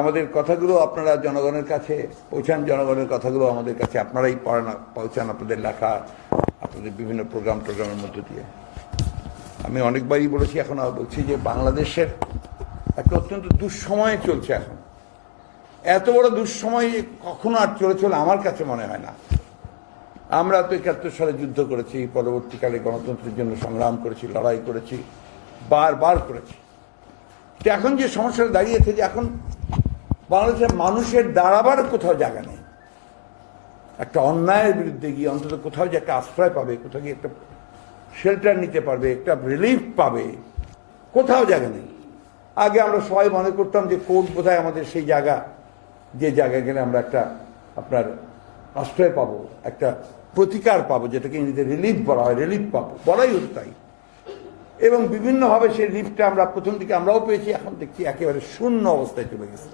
আমাদের কথাগুলো আপনারা জনগণের কাছে পৌঁছান, জনগণের কথাগুলো আমাদের কাছে আপনারাই পৌঁছান, আপনাদের লেখা, আপনাদের বিভিন্ন প্রোগ্রামের মধ্য দিয়ে। আমি অনেকবারই বলেছি, এখন বলছি যে বাংলাদেশের একটা অত্যন্ত দুঃসময় চলছে এখন। এত বড় দুঃসময় কখনো আর চলে আমার কাছে মনে হয় না। আমরা তো ৭১ সালে যুদ্ধ করেছি, পরবর্তীকালে গণতন্ত্রের জন্য সংগ্রাম করেছি, লড়াই করেছি, বারবার করেছি। তো এখন যে সমস্যাটা দাঁড়িয়েছে যে এখন বাংলাদেশের মানুষের দাঁড়াবার কোথাও জায়গা নেই। একটা অন্যায়ের বিরুদ্ধে গিয়ে অন্তত কোথাও যে একটা আশ্রয় পাবে, কোথাও গিয়ে একটা শেল্টার নিতে পারবে, একটা রিলিফ পাবে, কোথাও জায়গা নেই। আগে আমরা সবাই মনে করতাম যে কোর্ট বোধহয় আমাদের সেই জায়গা, যে জায়গায় গেলে আমরা একটা আপনার আশ্রয় পাবো, একটা প্রতিকার পাবো, যেটাকে ইংরেজিতে রিলিফ বলা হয়, রিলিফ পাবো, বলাই হতো তাই। এবং বিভিন্নভাবে সেই রিলিফটা আমরা প্রথম দিকে আমরাও পেয়েছি, এখন দেখছি একেবারে শূন্য অবস্থায় চলে গেছে।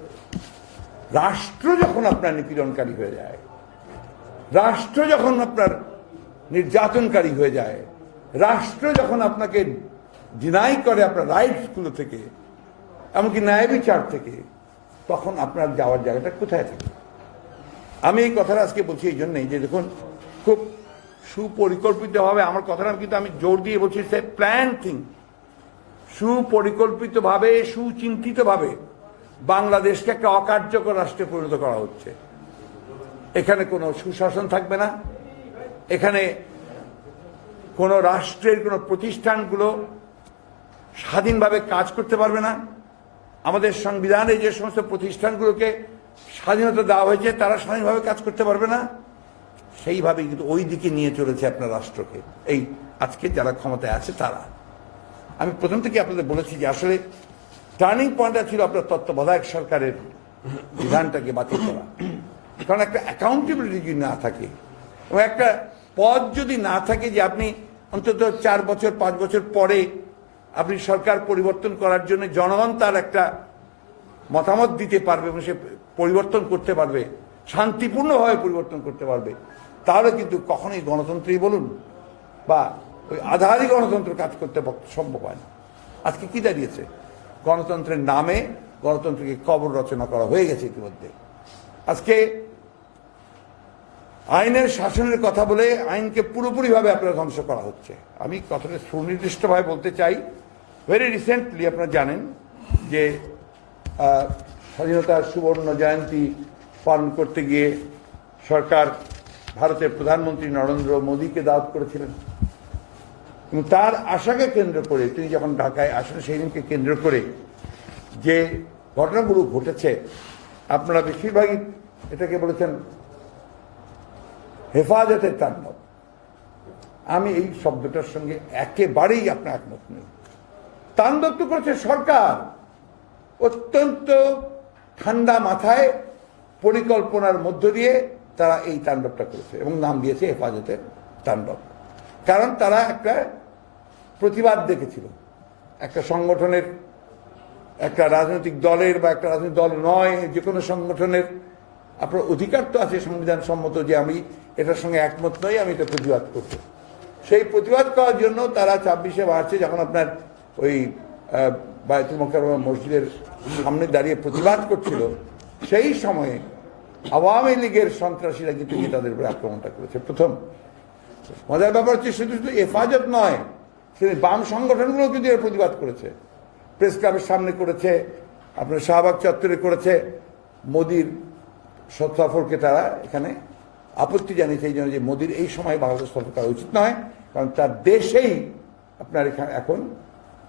রাষ্ট্র যখন আপনার নিপীড়নকারী হয়ে যায়, রাষ্ট্র যখন আপনার নির্যাতনকারী হয়ে যায়, রাষ্ট্র যখন আপনাকে ডিনাই করে আপনার রাইটসগুলো থেকে, এমনকি ন্যায় বিচার থেকে, তখন আপনার যাওয়ার জায়গাটা কোথায় থাকে? আমি এই কথাটা আজকে বলছি এই জন্যই যে দেখুন, খুব সুপরিকল্পিতভাবে আমার কথাটা কিন্তু আমি জোর দিয়ে বলছি, সে প্ল্যান থিং, সুপরিকল্পিতভাবে সুচিন্তিতভাবে বাংলাদেশকে একটা অকার্যকর রাষ্ট্রে পরিণত করা হচ্ছে। এখানে কোনো সুশাসন থাকবে না, এখানে কোনো রাষ্ট্রের কোনো প্রতিষ্ঠানগুলো স্বাধীনভাবে কাজ করতে পারবে না। আমাদের সংবিধানে যে সমস্ত প্রতিষ্ঠানগুলোকে স্বাধীনতা দেওয়া হয়েছে তারা স্বাধীনভাবে কাজ করতে পারবে না। সেইভাবে কিন্তু ওই দিকে নিয়ে চলেছে আপনার রাষ্ট্রকে এই আজকে যারা ক্ষমতায় আছে তারা। আমি প্রথম থেকে আপনাদের বলেছি যে আসলে টার্নিং পয়েন্টটা ছিল আপনার তত্ত্বাবধায়ক সরকারের বিধানটাকে বাতিল করা। কারণ একটা অ্যাকাউন্টেবিলিটি যদি না থাকে এবং একটা পদ যদি না থাকে যে আপনি অন্তত 4 বছর 5 বছর পরে আপনি সরকার পরিবর্তন করার জন্য জনগণ তার একটা মতামত দিতে পারবে এবং সে পরিবর্তন করতে পারবে, শান্তিপূর্ণভাবে পরিবর্তন করতে পারবে, তাহলে কিন্তু কখনোই গণতন্ত্রই বলুন বা ওই আধারই গণতন্ত্র কাজ করতে সম্ভব হয় না। আজকে কি দাঁড়িয়েছে? গণতন্ত্রের নামে গণতন্ত্রকে কবর রচনা করা হয়ে গেছে ইতিমধ্যে। আজকে আইনের শাসনের কথা বলে আইনকে পুরোপুরিভাবে আপনারা ধ্বংস করা হচ্ছে। আমি কথাটা সুনির্দিষ্টভাবে বলতে চাই, ভেরি রিসেন্টলি আপনারা জানেন যে স্বাধীনতার সুবর্ণ জয়ন্তী পালন করতে গিয়ে সরকার ভারতের প্রধানমন্ত্রী নরেন্দ্র মোদীকে দাওয়াত করেছিলেন এবং তার আশাকে কেন্দ্র করে তিনি যখন ঢাকায় আসেন সেই দিনকে কেন্দ্র করে যে ঘটনাগুলো ঘটেছে, আপনারা বেশিরভাগই এটাকে বলেছেন হেফাজতের তাণ্ডব। আমি এই শব্দটার সঙ্গে একেবারেই আপনার একমত নই। তাণ্ডব তো করেছে সরকার, অত্যন্ত ঠান্ডা মাথায় পরিকল্পনার মধ্য দিয়ে তারা এই তাণ্ডবটা করেছে এবং নাম দিয়েছে হেফাজতের তাণ্ডব। কারণ তারা একটা প্রতিবাদ দেখেছিল, একটা সংগঠনের, একটা রাজনৈতিক দলের বা একটা রাজনৈতিক দল নয়, যে কোনো সংগঠনের আপনার অধিকার তো আছে সংবিধান সম্মত যে আমি এটার সঙ্গে একমত নই, আমি এটা প্রতিবাদ করব। সেই প্রতিবাদ করার জন্য তারা 26শে মার্চে যখন আপনার ওই বায়তুল মোকাররম মসজিদের সামনে দাঁড়িয়ে প্রতিবাদ করছিল, সেই সময়ে আওয়ামী লীগের সন্ত্রাসীরা কিন্তু তাদের উপরে আক্রমণটা করেছে। প্রথম মজার ব্যাপার হচ্ছে শুধু শুধু হেফাজত নয়, সেদিন বাম সংগঠনগুলো কিন্তু এর প্রতিবাদ করেছে। প্রেস ক্লাবের সামনে করেছে, আপনার শাহবাগ চত্বরে করেছে। মোদির সফরকে তারা এখানে আপত্তি জানিয়েছে এই জন্য যে মোদির এই সময় বাংলাদেশ সফর করা উচিত নয়, কারণ তার দেশেই আপনার এখানে এখন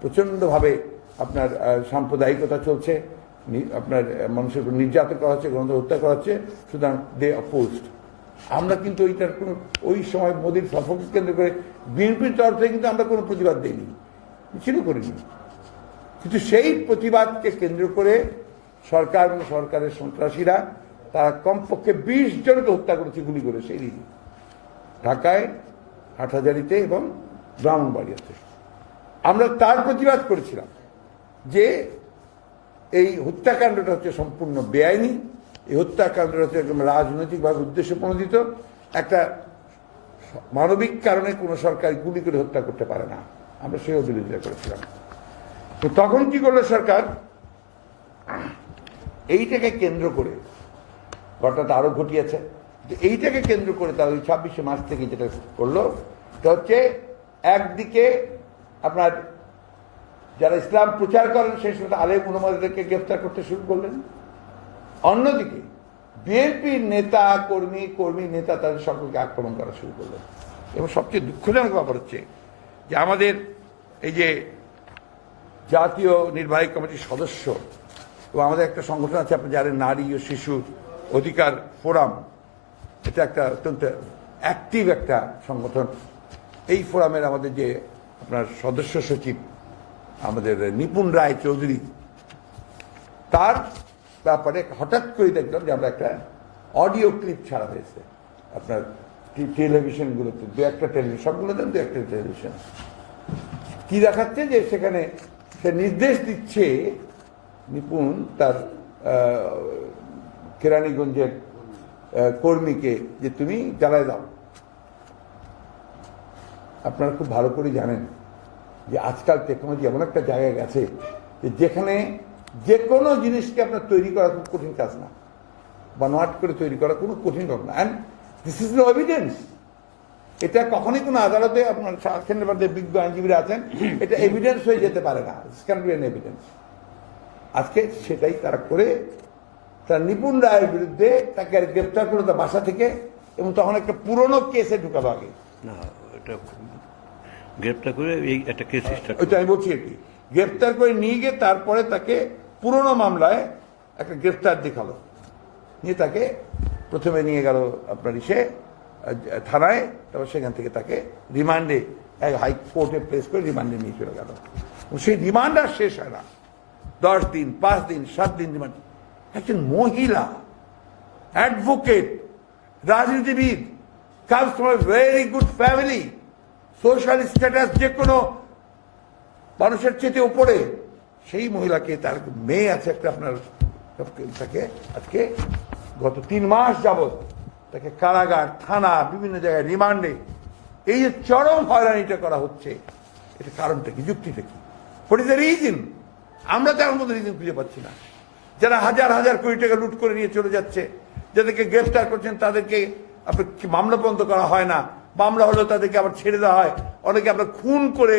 প্রচণ্ডভাবে আপনার সাম্প্রদায়িকতা চলছে, আপনার মানুষের উপর নির্যাতন করা হচ্ছে, গণতন্ত্র হত্যা করা হচ্ছে, সুতরাং দে অপোজড। আমরা কিন্তু ওইটার কোনো ওই সময় মোদির সফরকে কেন্দ্র করে বিএনপির তরফ থেকে কিন্তু আমরা কোনো প্রতিবাদ দিইনি, মিছিল করিনি, কিন্তু সেই প্রতিবাদকে কেন্দ্র করে সরকার এবং সরকারের সন্ত্রাসীরা তারা কমপক্ষে 20 জনকে হত্যা করেছে গুলি করে সেই দিন ঢাকায়, হাটহাজারীতে এবং ব্রাহ্মণবাড়িয়াতে। আমরা তার প্রতিবাদ করেছিলাম যে এই হত্যাকাণ্ডটা হচ্ছে সম্পূর্ণ বেআইনি, এই হত্যাকাণ্ডটা হচ্ছে একদম রাজনৈতিকভাবে উদ্দেশ্য প্রণোদিত, একটা মানবিক কারণে কোনো সরকার গুলি করে হত্যা করতে পারে না, আমরা সেও বিরোধিতা করেছিলাম। তো তখন কি করলো সরকার, এইটাকে কেন্দ্র করে ঘটনাটা আরো ঘটিয়েছে। এইটাকে কেন্দ্র করে তারা ওই 26শে মার্চ থেকে যেটা করলো সেটা হচ্ছে একদিকে আপনার যারা ইসলাম প্রচার করেন সেই সময় আলেম উলামাদেরকে গ্রেফতার করতে শুরু করলেন, অন্যদিকে বিএনপির নেতা কর্মী নেতা তাদের সকলকে আক্রমণ করা শুরু করলেন। এবং সবচেয়ে দুঃখজনক ব্যাপার হচ্ছে যে আমাদের এই যে জাতীয় নির্বাহী কমিটির সদস্য এবং আমাদের একটা সংগঠন আছে, আপনি জানেন, নারী ও শিশু অধিকার ফোরাম, এটা একটা অত্যন্ত অ্যাক্টিভ একটা সংগঠন। এই ফোরামের আমাদের যে আপনার সদস্য সচিব আমাদের নিপুণ রায় চৌধুরী, তার ব্যাপারে হঠাৎ করে দেখলাম যে আমরা একটা অডিও ক্লিপ ছাড়া হয়েছে আপনার টেলিভিশনগুলোতে, দু একটা টেলিভিশন, সবগুলোতে দু একটা টেলিভিশন। কি দেখাচ্ছে যে সেখানে সে নির্দেশ দিচ্ছে নিপুণ তার কেরানীগঞ্জের কর্মীকে যে তুমি জ্বালায় দাও। আপনারা খুব ভালো করে জানেন যে আজকাল টেকনোলজি এমন একটা জায়গায় গেছে যে যেখানে যে কোনো জিনিসকে আপনার তৈরি করা খুব কঠিন কাজ না, বানোয়াট করে তৈরি করা কোনো কঠিন কাজ না। And this is no evidence. এটা কখনই কোনো আদালতে আপনার কেন্দ্রের বিজ্ঞ আইনজীবীরা আছেন, এটা এভিডেন্স হয়ে যেতে পারে না, it's can be an evidence. আজকে সেটাই তারা করে তার নিপুণ রায়ের বিরুদ্ধে তাকে গ্রেপ্তার করলো তার বাসা থেকে, এবং তখন একটা পুরনো কেসে ঢুকালো আগে। না, এটা গ্রেপ্তার করে এই একটা কেস স্টার্ট, ওইটা আমি বলছি আর কি, গ্রেপ্তার করে নিয়ে গিয়ে তারপরে তাকে পুরনো মামলায় একটা গ্রেপ্তার দেখালো, নিয়ে তাকে প্রথমে নিয়ে গেল আপনার থানায়, তারপর সেখান থেকে তাকে রিমান্ডে হাইকোর্টে প্লেস করে রিমান্ডে নিয়ে চলে গেল। সেই রিমান্ড আর শেষ হয় না, 10 দিন, 5 দিন, 7 দিন রিমান্ড। একজন মহিলা অ্যাডভোকেট, রাজনীতিবিদ, comes from a very good family, social status যে কোনো মানুষের চেয়ে উপরে, সেই মহিলাকে, তার মেয়ে আছে একটা আপনার, তাকে আজকে গত 3 মাস যাবৎ তাকে কারাগার, থানা, বিভিন্ন জায়গায় রিমান্ডে, এই যে চরম হয়রানিটা করা হচ্ছে, এটা কারণটা কি, যুক্তিটা কি, হোয়াট ইজ দ্য রিজন? আমরা তার মধ্যে রিজন খুঁজে পাচ্ছি না। যারা হাজার হাজার কোটি টাকা লুট করে নিয়ে চলে যাচ্ছে, যাদেরকে গ্রেফতার করছেন তাদেরকে আপনার মামলা বন্ধ করা হয় না, মামলা হলেও তাদেরকে আবার ছেড়ে দেওয়া হয়, অনেকে আপনার খুন করে,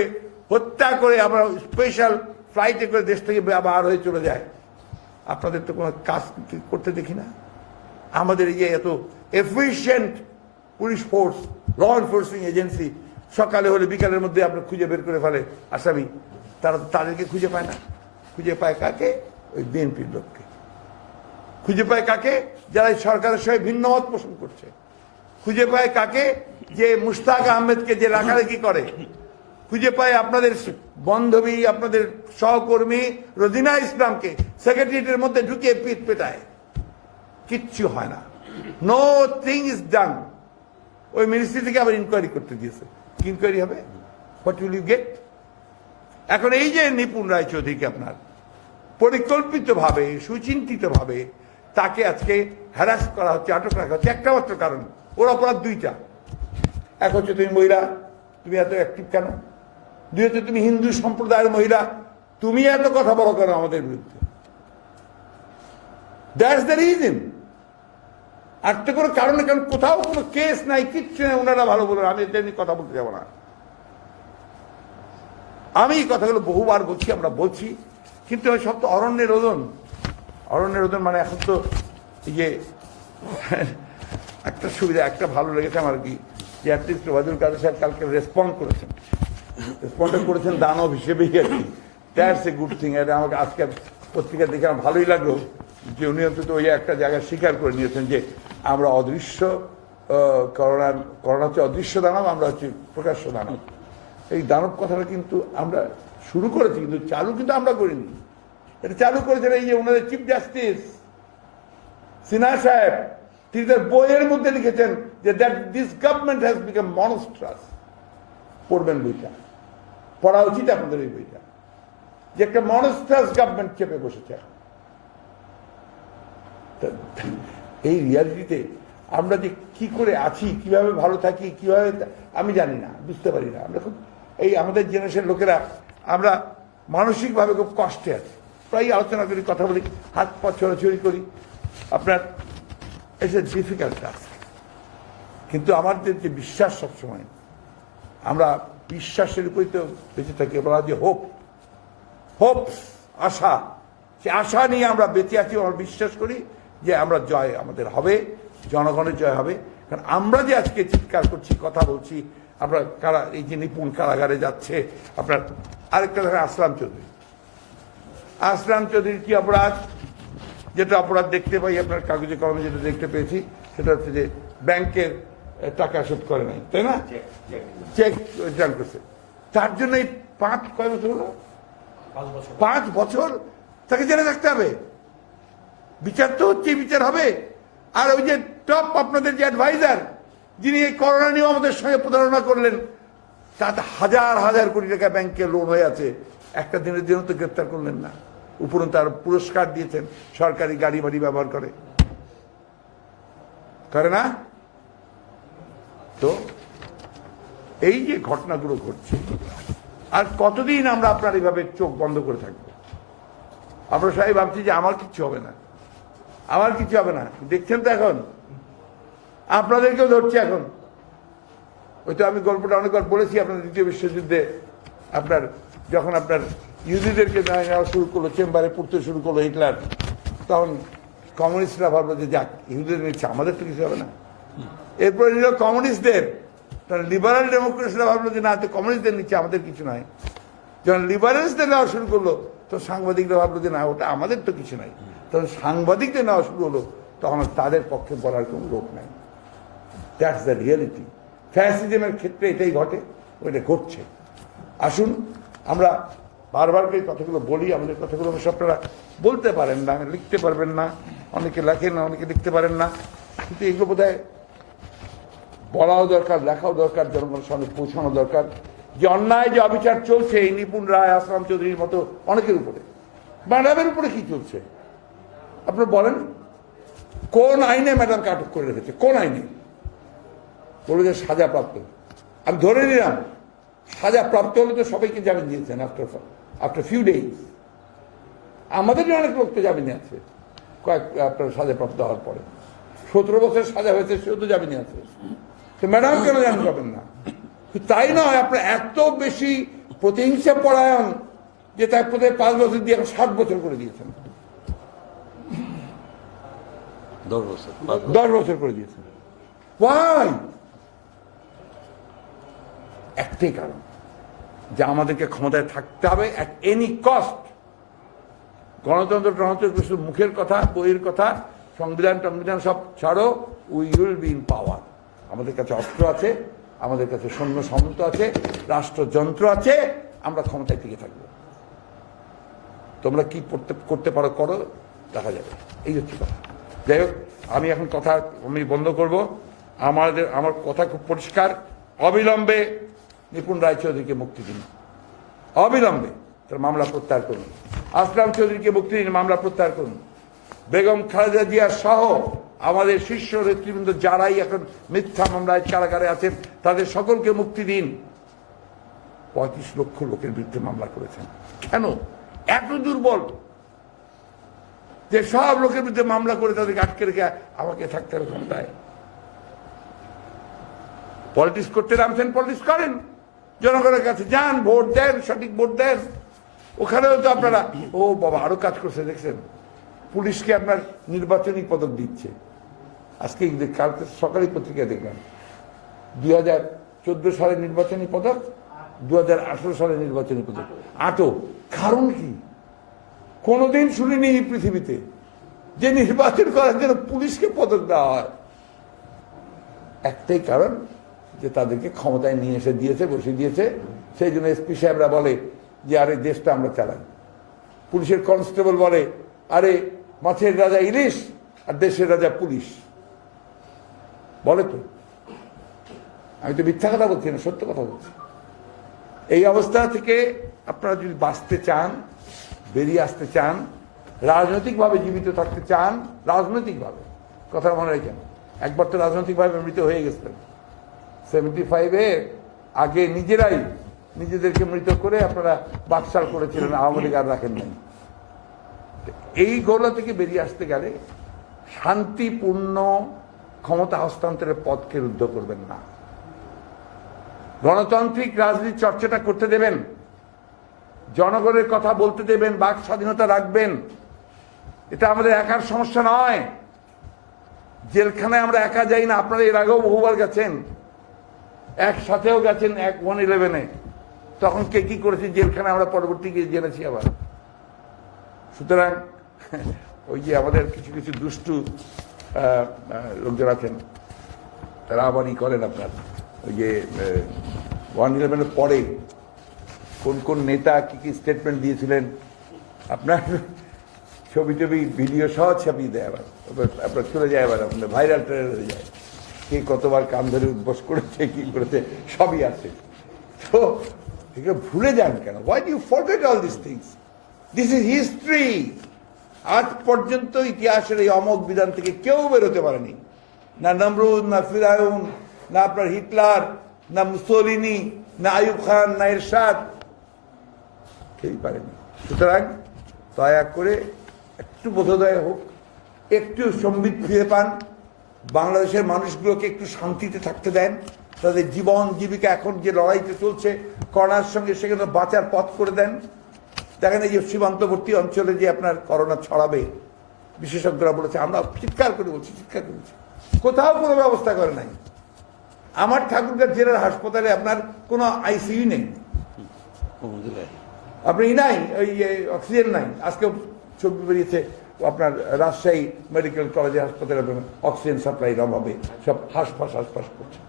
হত্যা করে, আমরা স্পেশাল ফ্লাইটে করে দেশ থেকে বার হয়ে চলে যায়। আপনাদের তো কোনো কাজ করতে দেখি না। আমাদের এই যে এত efficient police force, law enforcing agency, সকালে হলে বিকালের মধ্যে আপনার খুঁজে বের করে ফেলে আসামি, তারা তাদেরকে খুঁজে পায় না। খুঁজে পায় কাকে? ওই বিএনপির লোককে। খুঁজে পায় কাকে? যারা সরকারের সঙ্গে ভিন্ন মত পোষণ করছে। খুঁজে পায় কাকে? যে মুশতাক আহমেদকে যে রাখারাখি করে। খুঁজে পায় আপনাদের বান্ধবী, আপনাদের সহকর্মী রোজিনা ইসলামকে সেক্রেটারিয়েটের মধ্যে ঢুকিয়ে পিঠ পেটায়। কিচ্ছু হয় না, নো থিং ইজ ডান। ওই মিনিস্ট্রি থেকে আবার ইনকোয়ারি করতে দিয়েছে। কি ইনকোয়ারি হবে? What will you get? এখন এই যে নিপুণ রায় চৌধুরীকে আপনার পরিকল্পিতভাবে, সুচিন্তিতভাবে তাকে আজকে হ্যারাস করা হচ্ছে, আটক রাখা হচ্ছে, একটা মাত্র কারণ, ওর অপরাধ 2টা। এক হচ্ছে তুমি মহিলা, তুমি এত অ্যাক্টিভ কেন? 2 হচ্ছে তুমি হিন্দু সম্প্রদায়ের মহিলা, তুমি এত কথা বলো কেন আমাদের বিরুদ্ধে? That's the reason. আর তো কোনো কারণে, কারণ কোথাও কোনো কেস নাই, কিচ্ছু নেই। ওনারা ভালো বলেন, আমি এদের নিয়ে কথা বলতে যাবো না। আমি এই কথাগুলো বহুবার বলছি, আমরা বলছি, কিন্তু সব তো অরণ্যের রোদন। অরণ্যের রোদন মানে এখন তো এই যে একটা সুবিধা, একটা ভালো লেগেছে আমার কি, যে অ্যাটলিস্ট ওয়াদুল কাদের সাহেব কালকে রেসপন্ড করেছেন, দানব হিসেবেই আর কি। That's a good thing. এটা আমাকে আজকে পত্রিকা দেখে আমার ভালোই লাগলো যে উনি অন্তত ওই একটা জায়গায় স্বীকার করে নিয়েছেন যে আমরা অদৃশ্য করোনা হচ্ছে অদৃশ্য দানব, আমরা হচ্ছে প্রকাশ্য দানব। এই দানব কথাটা কিন্তু আমরা শুরু করেছি, কিন্তু চালু কিন্তু আমরা করিনি। এটা চালু করেছেন এই যে ওনাদের চিফ জাস্টিস সিনহা সাহেব। তিনি তার বইয়ের মধ্যে লিখেছেন যে that this government has become monstrous. পড়বেন বইটা, পড়া উচিত আপনাদের এই বইটা, যে একটা মনস্ট্রাস গভর্নমেন্ট চেপে বসেছে। এই রিয়ালিটিতে আমরা যে কি করে আছি, কিভাবে ভালো থাকি, কিভাবে আমি জানি না, বুঝতে পারি না। আমরা খুব, এই আমাদের জেনারেশন লোকেরা আমরা মানসিকভাবে খুব কষ্টে আছি। প্রায় আলোচনা করি, কথা বলি, হাত পা ছড়াছড়ি করি। আপনার এস এ ডিফিকাল্ট টাস্ক, কিন্তু আমাদের যে বিশ্বাস সবসময়, আমরা বিশ্বাসের উপরই তো বেঁচে থাকি। বলা যে হোপ, আশা, সে আশা নিয়ে আমরা বেঁচে আছি। আমরা বিশ্বাস করি যে আমরা জয় আমাদের হবে, জনগণের জয় হবে। কারণ আমরা যে আজকে চিৎকার করছি, কথা বলছি, আমরা এই যে নিপুণ কারাগারে যাচ্ছে। আপনার আরেকটা দেখেন আসলাম চৌধুরীর কি অপরাধ? যেটা অপরাধ দেখতে পাই আপনার কাগজে কলমে, যেটা দেখতে পেয়েছি সেটা হচ্ছে যে ব্যাংকের টাকা শোধ করে নাই, তাই না? চেক রিটার্ন করছে, তার জন্য এই 5 বছর তাকে জেলে থাকতে হবে। বিচার তো হচ্ছে, বিচার হবে। আর ওই যে টপ আপনাদের যে অ্যাডভাইজার, যিনি এই করোনা নিয়েও আমাদের সঙ্গে প্রতারণা করলেন, তাতে হাজার হাজার কোটি টাকা ব্যাংকের লোন হয়ে আছে, একটা দিনের জন্য তো গ্রেপ্তার করলেন না। উপরন্তু তার পুরস্কার দিয়েছেন, সরকারি গাড়ি বাড়ি ব্যবহার করে না? তো এই যে ঘটনাগুলো ঘটছে, আর কতদিন আমরা আপনার এইভাবে চোখ বন্ধ করে থাকবো? আমরা সবাই ভাবছি যে আমার কিচ্ছু হবে না। দেখছেন তো এখন আপনাদেরকেও ধরছে। এখন ওই তো আমি গল্পটা অনেকবার বলেছি আপনার, দ্বিতীয় বিশ্বযুদ্ধে আপনার যখন আপনার ইহুদিদেরকে নেওয়া শুরু করলো, চেম্বারে পড়তে শুরু করলো হিটলার, তখন কমিউনিস্টরা ভাবলো যে যাক, ইহুদিদের নিচ্ছে, আমাদের তো কিছু হবে না। এরপরে নিল কমিউনিস্টদের, তখন লিবারাল ডেমোক্রেটসরা ভাবলো যে না, তো কমিউনিস্টদের নিচ্ছে, আমাদের কিছু নয়। যখন লিবারেলসদের নেওয়া শুরু করলো, তো সাংবাদিকরা ভাবলো যে না, ওটা আমাদের তো কিছু নাই। তখন সাংবাদিকদের নেওয়া শুরু হলো, তখন তাদের পক্ষে বলার কোনো লোক নাই। That's the reality. ফ্যাসিজমের ক্ষেত্রে এটাই ঘটে, ওইটা ঘটছে। আসুন আমরা বারবার এই কথাগুলো বলি, আমাদের কথাগুলো অবশ্য আপনারা বলতে পারেন না, লিখতে পারবেন না, অনেকে লেখেন না, অনেকে লিখতে পারেন না, কিন্তু এগুলো বোধহয় বলাও দরকার, লেখাও দরকার, জনগণের সামনে পৌঁছানো দরকার। যে অন্যায়, যে অবিচার চলছে এই নিপুণ রায়, আসলাম চৌধুরীর মতো অনেকের উপরে, ম্যাডামের উপরে কি চলছে আপনার বলেন? কোন আইনে ম্যাডামকে আটক করে রেখেছে? কোন আইনে? বলে যে সাজাপ্রাপ্ত। আমি ধরে নিলাম সাজাপ্রাপ্ত হলে তো সবাইকে জামিন দিয়েছেন আফটার ফিউ ডেজ। আমাদের অনেক লোক তো জামিনে আছে আপনার সাজাপ্রাপ্ত হওয়ার পরে। 17 বছর সাজা হয়েছে, সেও তো জামিনে আছে। তো ম্যাডাম কেন জামিন পাবেন না? তাই নয়, আপনার এত বেশি প্রতিহিংসা পরায়ণ যে তার প্রতি 5 বছর দিয়ে এখন 7 বছর করে দিয়েছেন, 10 বছর করে দিয়েছেন। ওয়াই? একটাই কারণ, যে আমাদেরকে ক্ষমতায় থাকতে হবে অ্যাট এনি কস্ট। গণতন্ত্র শুধু মুখের কথা, বইয়ের কথা, সংবিধান সব ছাড়ো, উই উইল বি ইন পাওয়ার। আমাদের কাছে অস্ত্র আছে, আমাদের কাছে সৈন্য সামন্ত আছে, রাষ্ট্রযন্ত্র আছে, আমরা ক্ষমতায় টিকে থাকবো। তোমরা কি করতে পারো করো, দেখা যাবে। এই হচ্ছে কথা। যাই হোক, আমি এখন কথা বন্ধ করব। আমার কথা খুব পরিষ্কার, অবিলম্বে নিপুণ রায়চৌধুরীকে মুক্তি দিন, অবিলম্বে তার মামলা প্রত্যাহার করুন। আসলাম চৌধুরীকে মুক্তি দিন, মামলা প্রত্যাহার করুন। বেগম খালেদা জিয়া সহ আমাদের শীর্ষ নেতৃবৃন্দ যারাই এখন মিথ্যা মামলায় কারাগারে আছেন, তাদের সকলকে মুক্তি দিন। 35 লক্ষ লোকের বিরুদ্ধে মামলা করেছেন, কেন এত দুর্বল যে সব লোকের বিরুদ্ধে মামলা করে তাদেরকে আটকে রেখে আমাকে থাকতে হবে ক্ষমতায়? পলিটিক্স করতে নামছেন, পলিটিক্স করেন, জনগণের কাছে যান, ভোট দেন, সঠিক ভোট দেন। ওখানেও তো আপনারা ও বাবা আরো কাজ করছে, দেখছেন পুলিশকে আপনার নির্বাচনী পদক দিচ্ছে। আজকে কালকে সকালে পত্রিকায় দেখলাম 2014 সালের নির্বাচনী পদক, 2018 সালের নির্বাচনী পদক আটক। কারণ কি? কোনোদিন শুনিনি এই পৃথিবীতে যে নির্বাচন করার জন্য পুলিশকে পদক দেওয়া হয়। একটাই কারণ, যে তাদেরকে ক্ষমতায় নিয়ে এসে দিয়েছে, বসে দিয়েছে। সেই জন্য এসপি সাহেবরা বলে যে আরে দেশটা আমরা চালাই। পুলিশের কনস্টেবল বলে আরে মাছের রাজা ইলিশ আর দেশের রাজা পুলিশ। বলে তো, আমি তো মিথ্যা কথা বলছি না, সত্য কথা বলছি। এই অবস্থা থেকে আপনারা যদি বাঁচতে চান, বেরিয়ে আসতে চান, রাজনৈতিকভাবে জীবিত থাকতে চান, রাজনৈতিকভাবে, কথা মনে রাখেন, একবার তো রাজনৈতিকভাবে মৃত হয়ে গেছিলেন 75-এ। আগে নিজেরাই নিজেদেরকে মৃত করে আপনারা বাকশাল করেছিলেন, আওয়ামী লীগ আর রাখেন নাই। এইগুলো থেকে বেরিয়ে আসতে গেলে শান্তিপূর্ণ ক্ষমতা হস্তান্তরের পথকে রুদ্ধ করবেন না, গণতান্ত্রিক রাজনীতি চর্চাটা করতে দেবেন, জনগণের কথা বলতে দেবেন, বাক স্বাধীনতা রাখবেন। এটা আমাদের একার সমস্যা নয়। জেলখানায় আমরা একা যাই না, আপনারা এর আগেও বহুবার গেছেন, একসাথেও গেছেন 1/11-এ। তখন কে কি করেছে জেলখানায় আমরা পরবর্তী গিয়ে জেনেছি আবার। সুতরাং ওই যে আমাদের কিছু কিছু দুষ্টু লোকজন আছেন, তারা আবার ই করেন আপনার ওই যে 1/11-এর পরে কোন কোন নেতা কি কি স্টেটমেন্ট দিয়েছিলেন, আপনার ছবি টবি ভিডিও সহ ছাপিয়ে দেয় আবার, আপনার চলে যায় আবার, আপনার ভাইরাল ট্রেলার হয়ে যায়, কে কতবার কান ধরে উদ্বোস করেছে, কি করেছে, সবই আছে। তো এগুলো ভুলে যান কেন? Why do you forget all this things? This is history. আজ পর্যন্ত ইতিহাসের এই অমোঘ বিধান থেকে কেউ বেরোতে পারেনি, না নমরুদ, না ফিরাউন, না আপনার হিটলার, না মুসোলিনি, না আইয়ুব খান, না এরশাদ, কেউই পারেনি। সুতরাং দয়া করে একটু বোধোদয় হোক, একটু সম্বিত ফিরে পান, বাংলাদেশের মানুষগুলোকে একটু শান্তিতে থাকতে দেন, তাদের জীবন জীবিকা এখন যে লড়াইতে চলছে করোনার সঙ্গে, সেখানে বাঁচার পথ করে দেন। দেখেন এই যে সীমান্তবর্তী অঞ্চলে যে আপনার করোনা ছড়াবে, বিশেষজ্ঞরা বলেছে, আমরা চিৎকার করে বলছি, চিৎকার করেছি, কোথাও কোনো ব্যবস্থা করে নাই। আমার ঠাকুরগাঁও জেলার হাসপাতালে আপনার কোনো আইসিইউ নেই, আপনি নাই, ওই অক্সিজেন নাই। আজকে ছবি বেরিয়েছে আপনার রাজশাহী মেডিকেল কলেজে হাসপাতালে অক্সিজেন সাপ্লাইয়ের অভাবে সব হাঁসফাঁস করছে।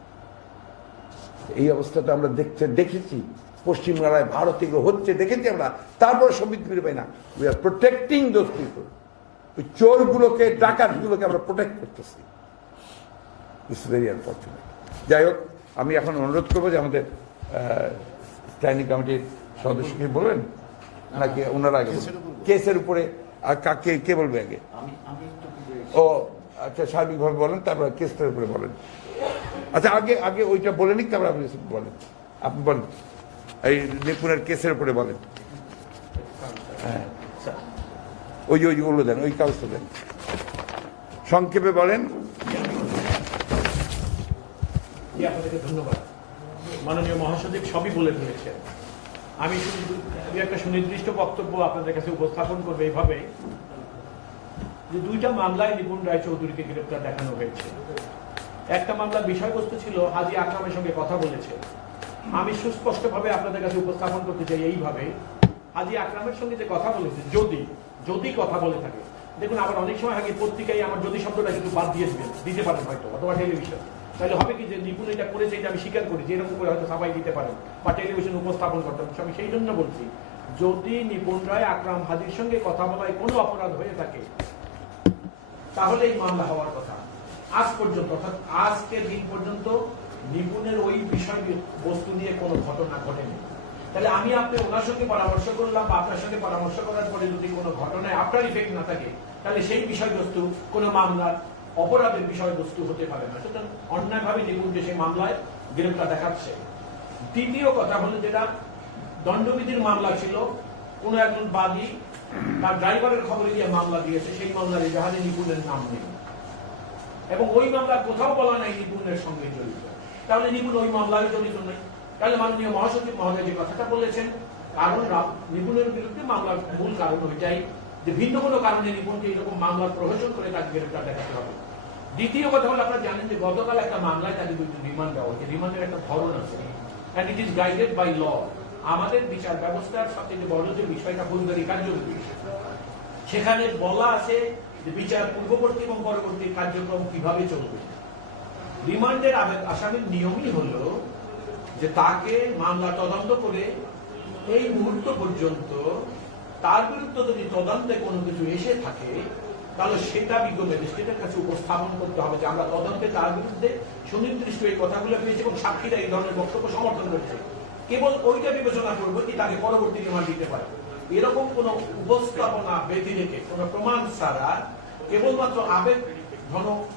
এই অবস্থাটা আমরা দেখেছি পশ্চিমবাংলায়, ভারতে এগুলো হচ্ছে দেখেছি আমরা, তারপরে সম্বিত ফিরে পাই না। We are protecting those people. ওই চোরগুলোকে, ডাকাতগুলোকে আমরা প্রোটেক্ট করতেছি। It's very unfortunate. যাই হোক, আমি এখন অনুরোধ করবো যে আমাদের স্ট্যান্ডিং কমিটির সদস্যকে বলবেন, নাকি ওনারা আগে কেসের উপরে, আর কাকে কে বলবে আগে? ও আচ্ছা, সার্বিকভাবে বলেন, তারপর কেসটার উপরে বলেন। আচ্ছা, আগে আগে ওইটা বলে নিক, তারপর আপনি বলেন। আপনি বলেন, এই নিপুণের কেসের উপরে বলেন। হ্যাঁ, ওইগুলো দেন, ওই কাগজটা দেন, সংক্ষেপে বলেন। আপনাদেরকে ধন্যবাদ। মাননীয় মহাসচিব সবই বলে ফেলেছেন। আমি শুধু একটা সুনির্দিষ্ট বক্তব্য আপনাদের কাছে উপস্থাপন করবো এইভাবে, যে দুইটা মামলায় নিপুণ রায়চৌধুরীকে গ্রেপ্তার দেখানো হয়েছে। একটা মামলার বিষয়বস্তু ছিল হাজী আকরামের সঙ্গে কথা বলেছে। আমি সুস্পষ্টভাবে আপনাদের কাছে উপস্থাপন করতে চাই এইভাবে, হাজী আকরামের সঙ্গে যে কথা বলেছে, যদি কথা বলে থাকে, দেখুন আবার অনেক সময় আগে পত্রিকায় আমার যদি শব্দটা কিন্তু বাদ দিয়ে দিতে পারেন হয়তো, অথবা টেলিভিশন, তাহলে হবে কি যে নিপুণ এটা করেছে, এটা আমি স্বীকার করি, যে এরকম করে হয়তো সবাই দিতে পারেন বা টেলিভিশন উপস্থাপন করতে পারেন। আমি সেই জন্য বলছি, যদি নিপুণ রায় আকরাম হাজীর সঙ্গে কথা বলায় কোনো অপরাধ হয়ে থাকে, তাহলে এই মামলা হওয়ার কথা। আজ পর্যন্ত, অর্থাৎ আজকের দিন পর্যন্ত নিপুণের ওই বিষয় বস্তু নিয়ে কোনো ঘটনা ঘটেনি। তাহলে আমি আপনি ওনার সঙ্গে পরামর্শ করলাম, বা আপনার সঙ্গে পরামর্শ করার পরে যদি কোনো ঘটনায় আপনার ইফেক্ট না থাকে, তাহলে সেই বিষয়বস্তু কোনো মামলার অপরাধের বিষয়বস্তু হতে পারে না। সুতরাং অন্যায়ভাবে নিপুণকে সেই মামলায় গ্রেপ্তার দেখাচ্ছে। দ্বিতীয় কথা হলো, যেটা দণ্ডবিধির মামলা ছিল, কোন একজন বাদী তার ড্রাইভারের খবরে দিয়ে মামলা দিয়েছে, সেই মামলার এজাহারে নিপুণের নাম নেই, এবং ওই মামলার কোথাও বলা নাই নিপুণের সঙ্গে জড়িত। তাহলে নিপুণ ওই মামলায় জড়িত নেই। তাহলে মাননীয় মহাসচিব মহোদয় যে কথাটা বলেছেন, কারণ নিপুণের বিরুদ্ধে মামলার মূল কারণ ওইটাই, যে ভিন্ন কোনো কারণে নিপুণকে এরকম মামলার প্রহসন করে তাকে গ্রেপ্তার দেখাতে হবে। দ্বিতীয় কথা হলো, আপনারা জানেন যে গতকাল একটা মামলায় তাকে রিমান্ড দেওয়া হয়েছে। রিমান্ডের একটা ধরন আছে, and it is guided by law. আমাদের বিচার ব্যবস্থার সবচেয়ে বড় যে বিষয়টা ফৌজদারি কার্যবিধি, সেখানে বলা আছে যে বিচার পূর্ববর্তী এবং পরবর্তী কার্যক্রম কিভাবে চলবে। রিমান্ডের আসামির নিয়মই হলো যে তাকে মামলা তদন্ত করে এই মুহূর্ত পর্যন্ত তার বিরুদ্ধে যদি তদন্তে কোনো কিছু এসে থাকে, তাহলে সেটা বিজ্ঞ ম্যাজিস্ট্রেটের কাছে উপস্থাপন করতে হবে যে আমরা তদন্তে তার বিরুদ্ধে সুনির্দিষ্ট এই কথাগুলো পেয়েছি এবং সাক্ষীরা এই ধরনের বক্তব্য সমর্থন করছে। কেবল ওইটা বিবেচনা করবো কি তাকে পরবর্তী রিমান্ড দিতে পারে। এরকম কোন উপস্থাপনা ব্যতি রেখে, কোন প্রমাণ ছাড়া কেবলমাত্র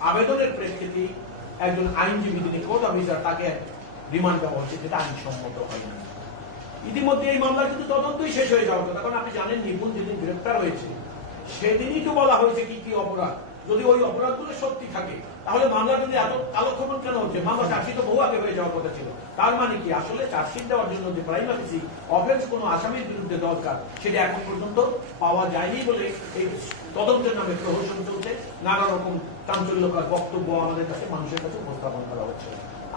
আবেদনের প্রেক্ষিতে একজন আইনজীবী, তিনি কোর্ট অফিসার, তাকে রিমান্ড দেওয়া হচ্ছে, যেটা আইনসম্মত হয় না। ইতিমধ্যে এই মামলার কিন্তু তদন্তই শেষ হয়ে যাওয়ার কথা, কারণ আপনি জানেন নিপুণ যেদিন গ্রেপ্তার হয়েছে সেদিনই তো বলা হয়েছে কি কি অপরাধ। যদি ওই অপরাধগুলো সত্যি থাকে তাহলে মামলা যদি এত কালক্ষেপণ কেন হচ্ছে? মামলা চার্জশিট তো বহু আগে হয়ে যাওয়ার কথা ছিল। তার মানে কি আসলে চার্জশিট দেওয়ার জন্য যে প্রাইমারি অফেন্স কোনো আসামির বিরুদ্ধে দরকার সেটা এখন পর্যন্ত পাওয়া যায়নি বলে এই তদন্তের নামে প্রহসন চলছে, নানা রকম চাঞ্চল্যকর বক্তব্য আমাদের কাছে মানুষের কাছে উপস্থাপন করা হচ্ছে।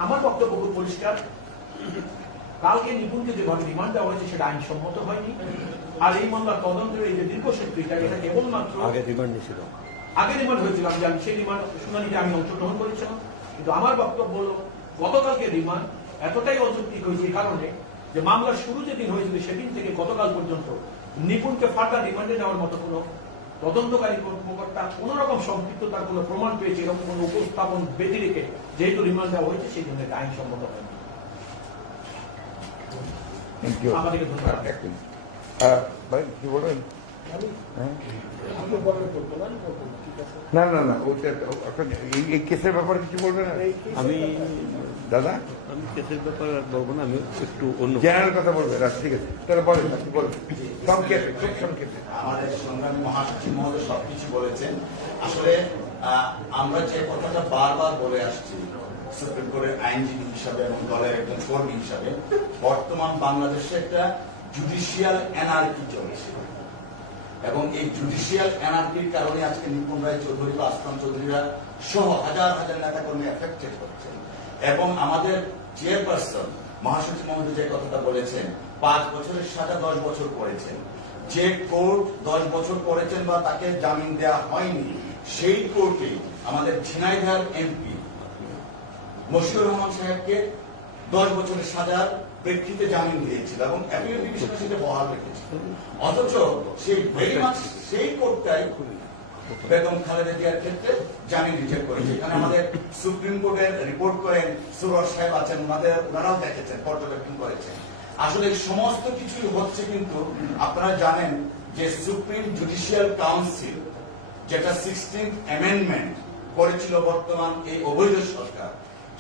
আমার বক্তব্য খুব পরিষ্কার, কালকে নিপুণকে যেভাবে রিমান্ড দেওয়া হয়েছে সেটা আইনসম্মত হয়নি। আর এই মামলার তদন্তের এই যে দীর্ঘসূত্রিতা, এটা কেবলমাত্র আগে রিমান্ড নিয়েছিল, আগে রিমান্ড হয়েছিল, আমি জানি সেই রিমান্ড শুনানিতে আমি অংশগ্রহণ করেছিলাম। কিন্তু আমার বক্তব্য হলো গতকালকে রিমান্ড এতটাই অযৌক্তিক হয়েছে এই কারণে যে মামলার শুরু যেদিন হয়েছিল সেদিন থেকে গতকাল পর্যন্ত নিপুণকে ফার্দার রিমান্ডে নেওয়ার মতো কোনো তদন্তকারী কর্মকর্তা কোন রকম সম্পৃক্ততার কোনো প্রমাণ পেয়েছে এরকম কোনো উপস্থাপন বেঁধে রেখে যেহেতু রিমান্ড দেওয়া হয়েছে সেই জন্য এটা আইনসম্মত হয়নি। আমাদেরকে ধন্যবাদ। কি বলবেন? না না না, ওটা এই কেসের ব্যাপারে কিছু বলবেন না? আমি দাদা আমি কেসের ব্যাপারে আর বলবো না, আমি একটু অন্য জেনারেল কথা বলবেন। আচ্ছা ঠিক আছে, তাহলে বলেন আপনি বলেন সংক্ষেপে, খুব সংক্ষেপে। আমাদের সংগ্রামী মহাসচিব মহোদয় সবকিছু বলেছেন। আসলে আমরা যে কথাটা বারবার বলে আসছি সুপ্রিম কোর্টের আইনজীবী হিসাবে এবং দলের একজন কর্মী হিসাবে, বর্তমান বাংলাদেশে একটা জুডিশিয়াল এনার্কি চলছে এবং এই জুডিশিয়াল এনার্কির কারণে আজকে নিপুণ রায় চৌধুরী বা আসলাম চৌধুরীরা সহ হাজার হাজার নেতা কর্মী এফেক্টেড হচ্ছেন। এবং আমাদের চেয়ারপারসন মহাসচিব মহোদয় যে কথাটা বলেছেন 5 বছরের সাজা 10 বছর করেছেন, যে কোর্ট 10 বছর করেছেন বা তাকে জামিন দেওয়া হয়নি সেই কোর্টে আমাদের ঝিনাইদহ এমপি মশিউর রহমান সাহেবকে 10 বছরের সাজার প্রেক্ষিতে জামিন দিয়েছিল এবং অ্যাপিল ডিভিশনে সেটা বহাল রেখেছিল। অথচ সেই কোর্টটাই বেগম খালেদা জিয়ার ক্ষেত্রে জামিন রিজেক্ট করেছে। এখানে আমাদের সুপ্রিম কোর্টের রিপোর্ট করেন সুরজ সাহেব আছেন, ওনারাও দেখেছেন, পর্যবেক্ষণ করেছেন। আসলে সমস্ত কিছুই হচ্ছে, কিন্তু আপনারা জানেন যে সুপ্রিম জুডিশিয়াল কাউন্সিল যেটা 16th অ্যামেন্ডমেন্ট করেছিল বর্তমান এই অবৈধ সরকার,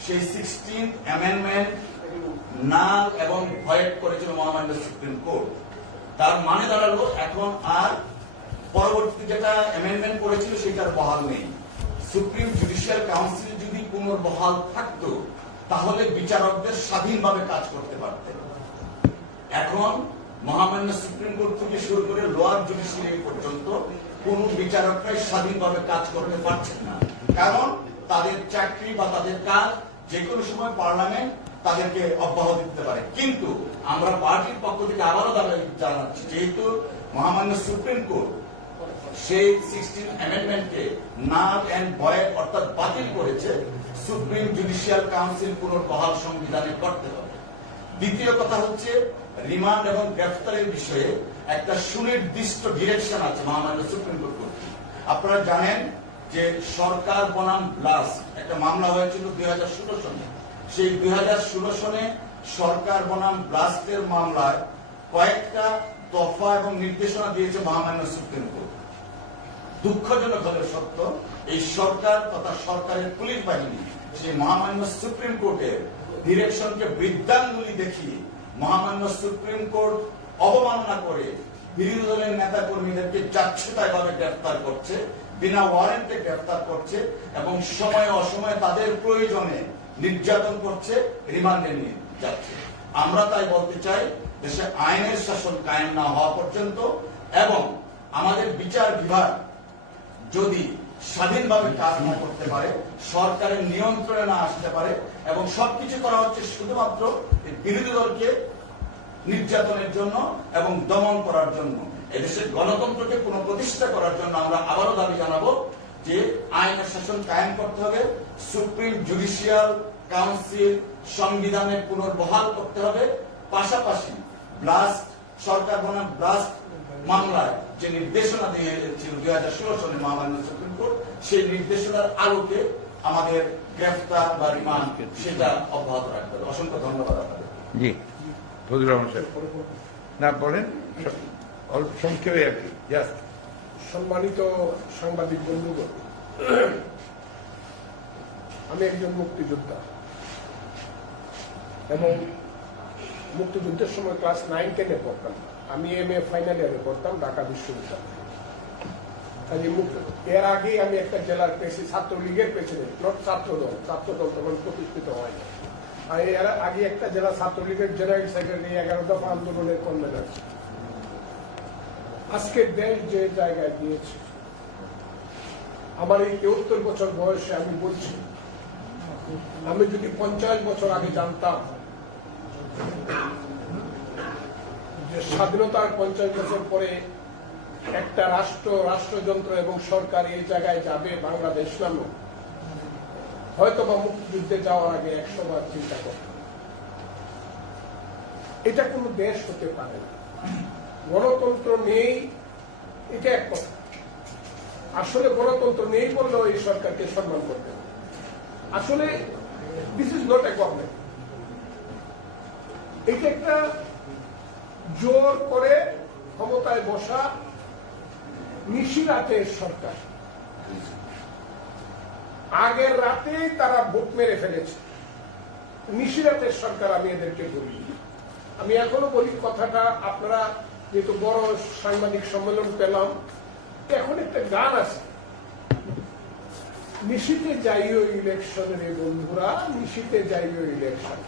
সেই 16th অ্যামেন্ডমেন্ট নাল এবং ভয়েড করেছিল মহামান্য সুপ্রিম কোর্ট। তার মানে দাঁড়ালো এখন আর পরবর্তী যেটা অ্যামেন্ডমেন্ট করেছিল সেটার বহাল নেই। সুপ্রিম জুডিশিয়াল কাউন্সিল যদি পুনর্বহাল থাকতো তাহলে বিচারকদের স্বাধীনভাবে কাজ করতে পারতেন। এখন মহামান্য সুপ্রিম কোর্ট থেকে শুরু করে লোয়ার জুডিশিয়ারি পর্যন্ত কোন বিচারকরাই স্বাধীনভাবে কাজ করতে পারছেন না, কারণ তাদের চাকরি বা তাদের কাজ যে কোনো সময় পার্লামেন্ট তাদেরকে অব্যাহতি দিতে পারে। কিন্তু আমরা পার্টির পক্ষ থেকে আবারও দাবি জানাচ্ছি, যেহেতু মহামান্য সুপ্রিম কোর্ট সেই 16th অ্যামেন্ডমেন্টকে নাল এন্ড ভয়েড অর্থাৎ বাতিল করেছে, সুপ্রিম জুডিশিয়াল কাউন্সিল পুনর্বহাল সংবিধানে করতে হবে। দ্বিতীয় কথা হচ্ছে রিমান্ড এবং গ্রেফতারের বিষয়ে একটা সুনির্দিষ্ট ডিরেকশন আছে মহামান্য সুপ্রিম কোর্ট কর্তৃক। আপনারা জানেন যে সরকার বনাম ব্লাস্ট একটা মামলা হয়েছিল 2016 সনে। সেই 2016 সনে সরকার বনাম ব্লাস্টের মামলায় কয়েকটা দফা এবং নির্দেশনা দিয়েছে মহামান্য সুপ্রিম কোর্ট। দুঃখজনক হলে সত্য, এই সরকার তথা সরকারের পুলিশ বাহিনী সেই মহামান্য সুপ্রিম কোর্টের ডিরেকশনকে বৃদ্ধাঙ্গুলি দেখিয়ে মহামান্য সুপ্রিম কোর্ট অবমাননা করে বিরোধী দলের নেতা কর্মীদেরকে যাচ্ছেতাইভাবে গ্রেফতার করছে, বিনা ওয়ারেন্টে গ্রেফতার করছে এবং সময়ে অসময়ে তাদের প্রয়োজনে নির্যাতন করছে, রিমান্ডে নিয়ে যাচ্ছে। আমরা তাই বলতে চাই, দেশে আইনের শাসন কায়েম না হওয়া পর্যন্ত এবং আমাদের বিচার বিভাগ যদি স্বাধীনভাবে কাজ না করতে পারে, সরকারের নিয়ন্ত্রণে না আসতে পারে এবং সবকিছু করা হচ্ছে শুধুমাত্র বিরোধী দলকে নির্যাতনের জন্য এবং দমন করার জন্য, এদেশের গণতন্ত্রকে পুনঃপ্রতিষ্ঠা করার জন্য আমরা আবারও দাবি জানাবো যে আইনের শাসন কায়েম করতে হবে, সুপ্রিম জুডিশিয়াল কাউন্সিল সংবিধানে পুনর্বহাল করতে হবে। পাশাপাশি ব্লাস্ট সরকার বনাম ব্লাস্ট মামলায় যে নির্দেশনা দিয়েছিল 2016 সনে মহামান্য সুপ্রিম কোর্ট, সেই নির্দেশনার আলোকে আমাদের গ্রেফতার বা রিমান্ড সেটা অব্যাহত রাখতে হবে। অসংখ্য ধন্যবাদ আপনাদের। জি ফজলুর রহমান সাহেব না বলেন অল্প সংক্ষেপে আর কি। জাস্ট সম্মানিত সাংবাদিক বন্ধুগণ, আমি একজন মুক্তিযোদ্ধা এবং মুক্তিযুদ্ধের সময় ক্লাস 9-10-এ পড়তাম। আমি MA ফাইনাল ইয়ারে পড়তাম ঢাকা বিশ্ববিদ্যালয়ে। এর আগেই আমি একটা জেলার ছাত্রলীগের প্রেসিডেন্ট, নট ছাত্রদল তখন প্রতিষ্ঠিত হয়নি। আর এর আগে একটা জেলা ছাত্রলীগের জেনারেল সেক্রেটারি 11 দফা আন্দোলনের কনভেনার। আজকে দেশ যে জায়গায় গিয়েছে, আমার এই 73 বছর বয়সে আমি বলছি, আমি যদি 50 বছর আগে জানতাম যে স্বাধীনতার 50 বছর পরে একটা রাষ্ট্রযন্ত্র এবং সরকার এই জায়গায় যাবে বাংলাদেশ নামে, হয়তো বা মুক্তিযুদ্ধে যাওয়ার আগে 100 বার চিন্তা করতাম। এটা কোনো দেশ হতে পারে না। গণতন্ত্র নেই, এটা এক কথা। আসলে গণতন্ত্র নেই বললেও এই সরকারকে সম্মান করতে হবে। আসলে this is not a government. এটা একটা জোর করে ক্ষমতায় বসা নিশিরাতের সরকার। আগের রাতেই তারা ভোট মেরে ফেলেছে। নিশিরাতের সরকার আমি এদেরকে বলি। আমি এখনো বলি কথাটা, আপনারা যেহেতু বড় সাংবাদিক সম্মেলন পেলাম, এখন একটা গান আছে, নিশিতে যাইও ইলেকশনের বন্ধুরা, নিশিতে যাইও ইলেকশন,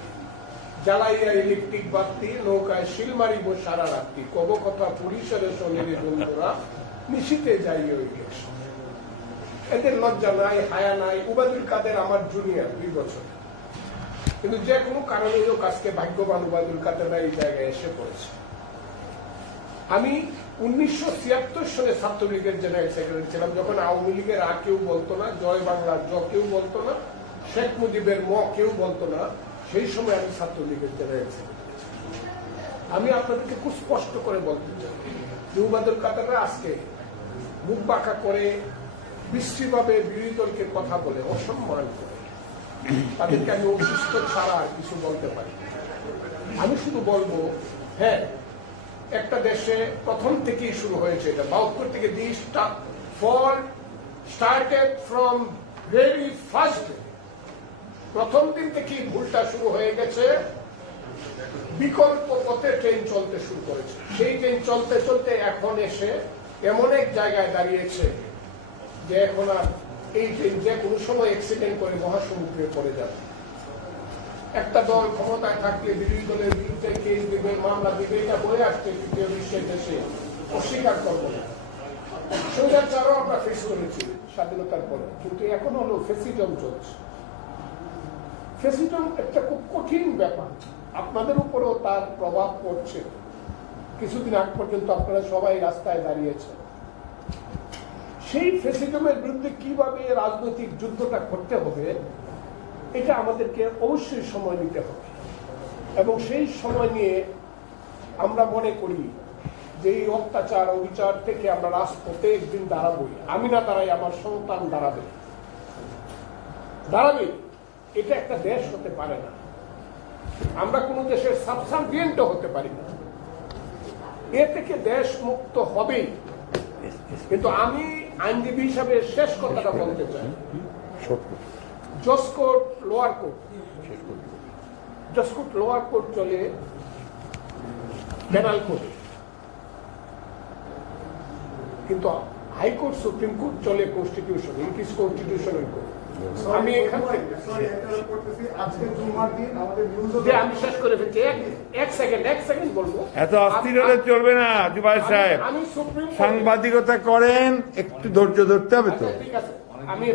জ্বালাইয়া ইলেকট্রিক বাতি, নৌকায় শিল মারিব সারা রাত্রি, কব কথা পুলিশের সঙ্গে বন্ধুরা, নিশিতে যাইও ইলেকশন। এদের লজ্জা নাই, হায়া নাই। উবায়দুল কাদের আমার জুনিয়র 2 বছর, কিন্তু যে কোনো কারণে হোক আজকে ভাগ্যবান উবায়দুল কাদেররা এই জায়গায় এসে পড়েছে। আমি 1976 সালে ছাত্রলীগের জেনারেল সেক্রেটারি ছিলাম, যখন আওয়ামী লীগের আ কেউ বলতো না, জয় বাংলার জ কেউ বলতো না, শেখ মুজিবের ম কেউ বলতো না। সেই সময় আমি ছাত্রলীগের জেনারেল সেক্রেটারি। আমি আপনাদেরকে খুব স্পষ্ট করে বলতে চাই যে উবায়দুল কাদেররা আজকে মুখ বাঁকা করে বিশ্রীভাবে বিরোধী দলকে কথা বলে অসম্মান করে, তাদেরকে আমি অভিষ্ট ছাড়া কিছু বলতে পারি। আমি শুধু বলবো, হ্যাঁ, একটা দেশে প্রথম থেকেই শুরু হয়েছে, এটা 72 থেকে this fall started from very first. প্রথম দিন থেকেই ভুলটা শুরু হয়ে গেছে। বিকল্প পথে ট্রেন চলতে শুরু করেছে। সেই ট্রেন চলতে চলতে এখন এসে এমন এক জায়গায় দাঁড়িয়েছে যে এখন আর এই ট্রেন যে কোনো সময় অ্যাক্সিডেন্ট করে মহাসমুদ্রে পড়ে যাবে। একটা দল ক্ষমতায় থাকলে বিরোধী দলের বিরুদ্ধে কেস দিবে, মামলা দিবে, এটা বলে আসছে তৃতীয় বিশ্বের দেশে, অস্বীকার করবো না। স্বৈরাচারও আমরা ফেস করেছি স্বাধীনতার পরে, কিন্তু এখন হলো ফেসিজম চলছে। ফেসিজম একটা খুব কঠিন ব্যাপার, আপনাদের উপরেও তার প্রভাব পড়ছে। কিছুদিন আগ পর্যন্ত আপনারা সবাই রাস্তায় দাঁড়িয়েছেন। সেই ফেসিজমের বিরুদ্ধে কিভাবে রাজনৈতিক যুদ্ধটা করতে হবে, এটা আমাদেরকে অবশ্যই সময় নিতে হবে। এবং সেই সময় নিয়ে আমরা মনে করি যে এই অত্যাচার অবিচার থেকে আমরা রাজপথে একদিন দাঁড়াবই। আমি না দাঁড়াই, আমার সন্তান দাঁড়াবে। এটা একটা দেশ হতে পারে না। আমরা কোনো দেশের সাবসার্ভিয়েন্টও হতে পারি না। এ থেকে দেশ মুক্ত হবেই। কিন্তু আমি আইনজীবী হিসাবে শেষ কথাটা বলতে চাই, judge court lower court, judge court lower court চলে পেনাল কোর্টে, কিন্তু হাইকোর্ট সুপ্রিম কোর্ট চলে constitution, it is constitutional court. আমি এখান থেকে আমি শেষ করে ফেলছি, এক সেকেন্ড বলবো। এত অস্থির হলে চলবে না জুবায়ের সাহেব, আমি সুপ্রিম সাংবাদিকতা করেন, একটু ধৈর্য ধরতে হবে তো। ঠিক আছে,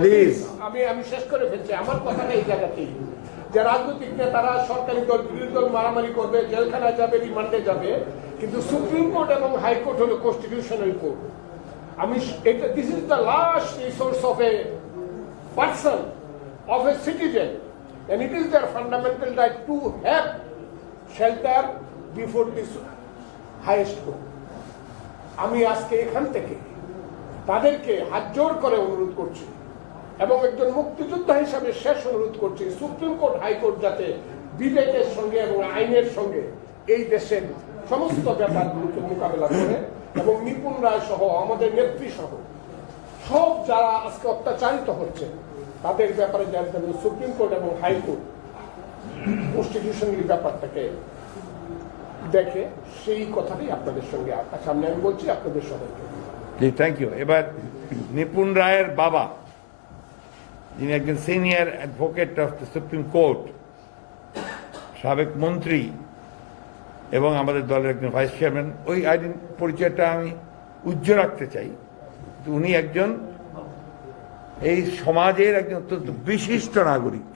প্লিজ। আমি শেষ করে ফেলছি। আমার কথাটা এই জায়গাতেই, যে রাজনৈতিক নেতারা সরকারি দল বিরোধী দল মারামারি করবে, জেলখানায় যাবে, রিমান্ডে যাবে, কিন্তু সুপ্রিম কোর্ট এবং হাইকোর্ট হলো কনস্টিটিউশনাল কোর্ট। আমি এটা, this is the last resource of A person, of a citizen, and it is their fundamental right to have shelter before this highest court. আমি আজকে এখান থেকে তাদেরকে হাত জোর করে অনুরোধ করছি এবং একজন মুক্তিযোদ্ধা হিসাবে শেষ অনুরোধ করছি, সুপ্রিম কোর্ট হাইকোর্ট যাতে বিবেকের সঙ্গে এবং আইনের সঙ্গে এই দেশের সমস্ত ব্যাপারগুলোকে মোকাবেলা করে এবং নিপুণ রায় সহ আমাদের নেত্রী সহ সব যারা আজকে অত্যাচারিত হচ্ছে তাদের ব্যাপারে জানতে হবে সুপ্রিম কোর্ট এবং হাইকোর্ট কনস্টিটিউশনাল ব্যাপারটাকে দেখে। সেই কথাটাই আপনাদের সঙ্গে সামনে আমি বলছি, আপনাদের সবাইকে। জি থ্যাংক ইউ। এবার নিপুণ রায়ের বাবা, যিনি একজন senior advocate of the supreme court, সাবেক মন্ত্রী এবং আমাদের দলের একজন ভাইস চেয়ারম্যান, ওই আইডেন পরিচয়টা আমি উজ্জ্বল রাখতে চাই। উনি একজন এই সমাজের একজন অত্যন্ত বিশিষ্ট নাগরিক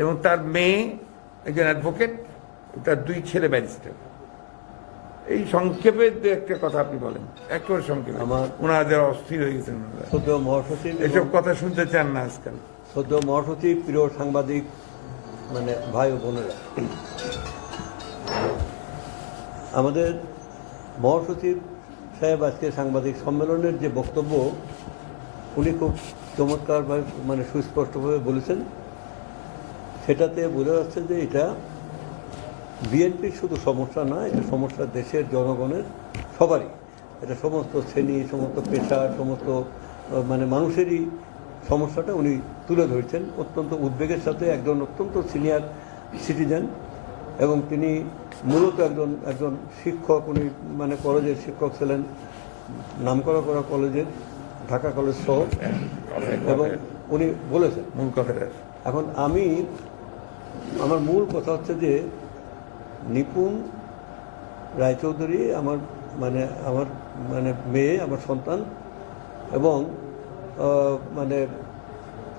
এবং তার মেয়ে একজন অ্যাডভোকেট, তার 2 ছেলে ব্যারিস্টার। এই সংক্ষেপে দু একটা কথা আপনি বলেন, একেবারে সংক্ষেপে। ওনাদের অস্থির হয়ে গেছেন, সদ্য মহাসচিব এসব কথা শুনতে চান না আজকাল। সদ্য মহাসচিব, প্রিয় সাংবাদিক মানে ভাই ও বোনেরা, আমাদের মহাসচিব সাহেব আজকে সাংবাদিক সম্মেলনের যে বক্তব্য উনি খুব চমৎকারভাবে মানে সুস্পষ্টভাবে বলেছেন, সেটাতে বোঝা যাচ্ছে যে এটা বিএনপির শুধু সমস্যা না, এটা সমস্যা দেশের জনগণের সবারই। এটা সমস্ত শ্রেণী, সমস্ত পেশা, সমস্ত মানে মানুষেরই সমস্যাটা উনি তুলে ধরেছেন অত্যন্ত উদ্বেগের সাথে। একজন অত্যন্ত সিনিয়র সিটিজেন এবং তিনি মূলত একজন শিক্ষক। উনি মানে কলেজের শিক্ষক ছিলেন, নামকরা কলেজের, ঢাকা কলেজ সহ। এবং উনি বলেছেন মূল কথাটা, এখন আমার মূল কথা হচ্ছে যে নিপুণ রায়চৌধুরী আমার মেয়ে, আমার সন্তান, এবং মানে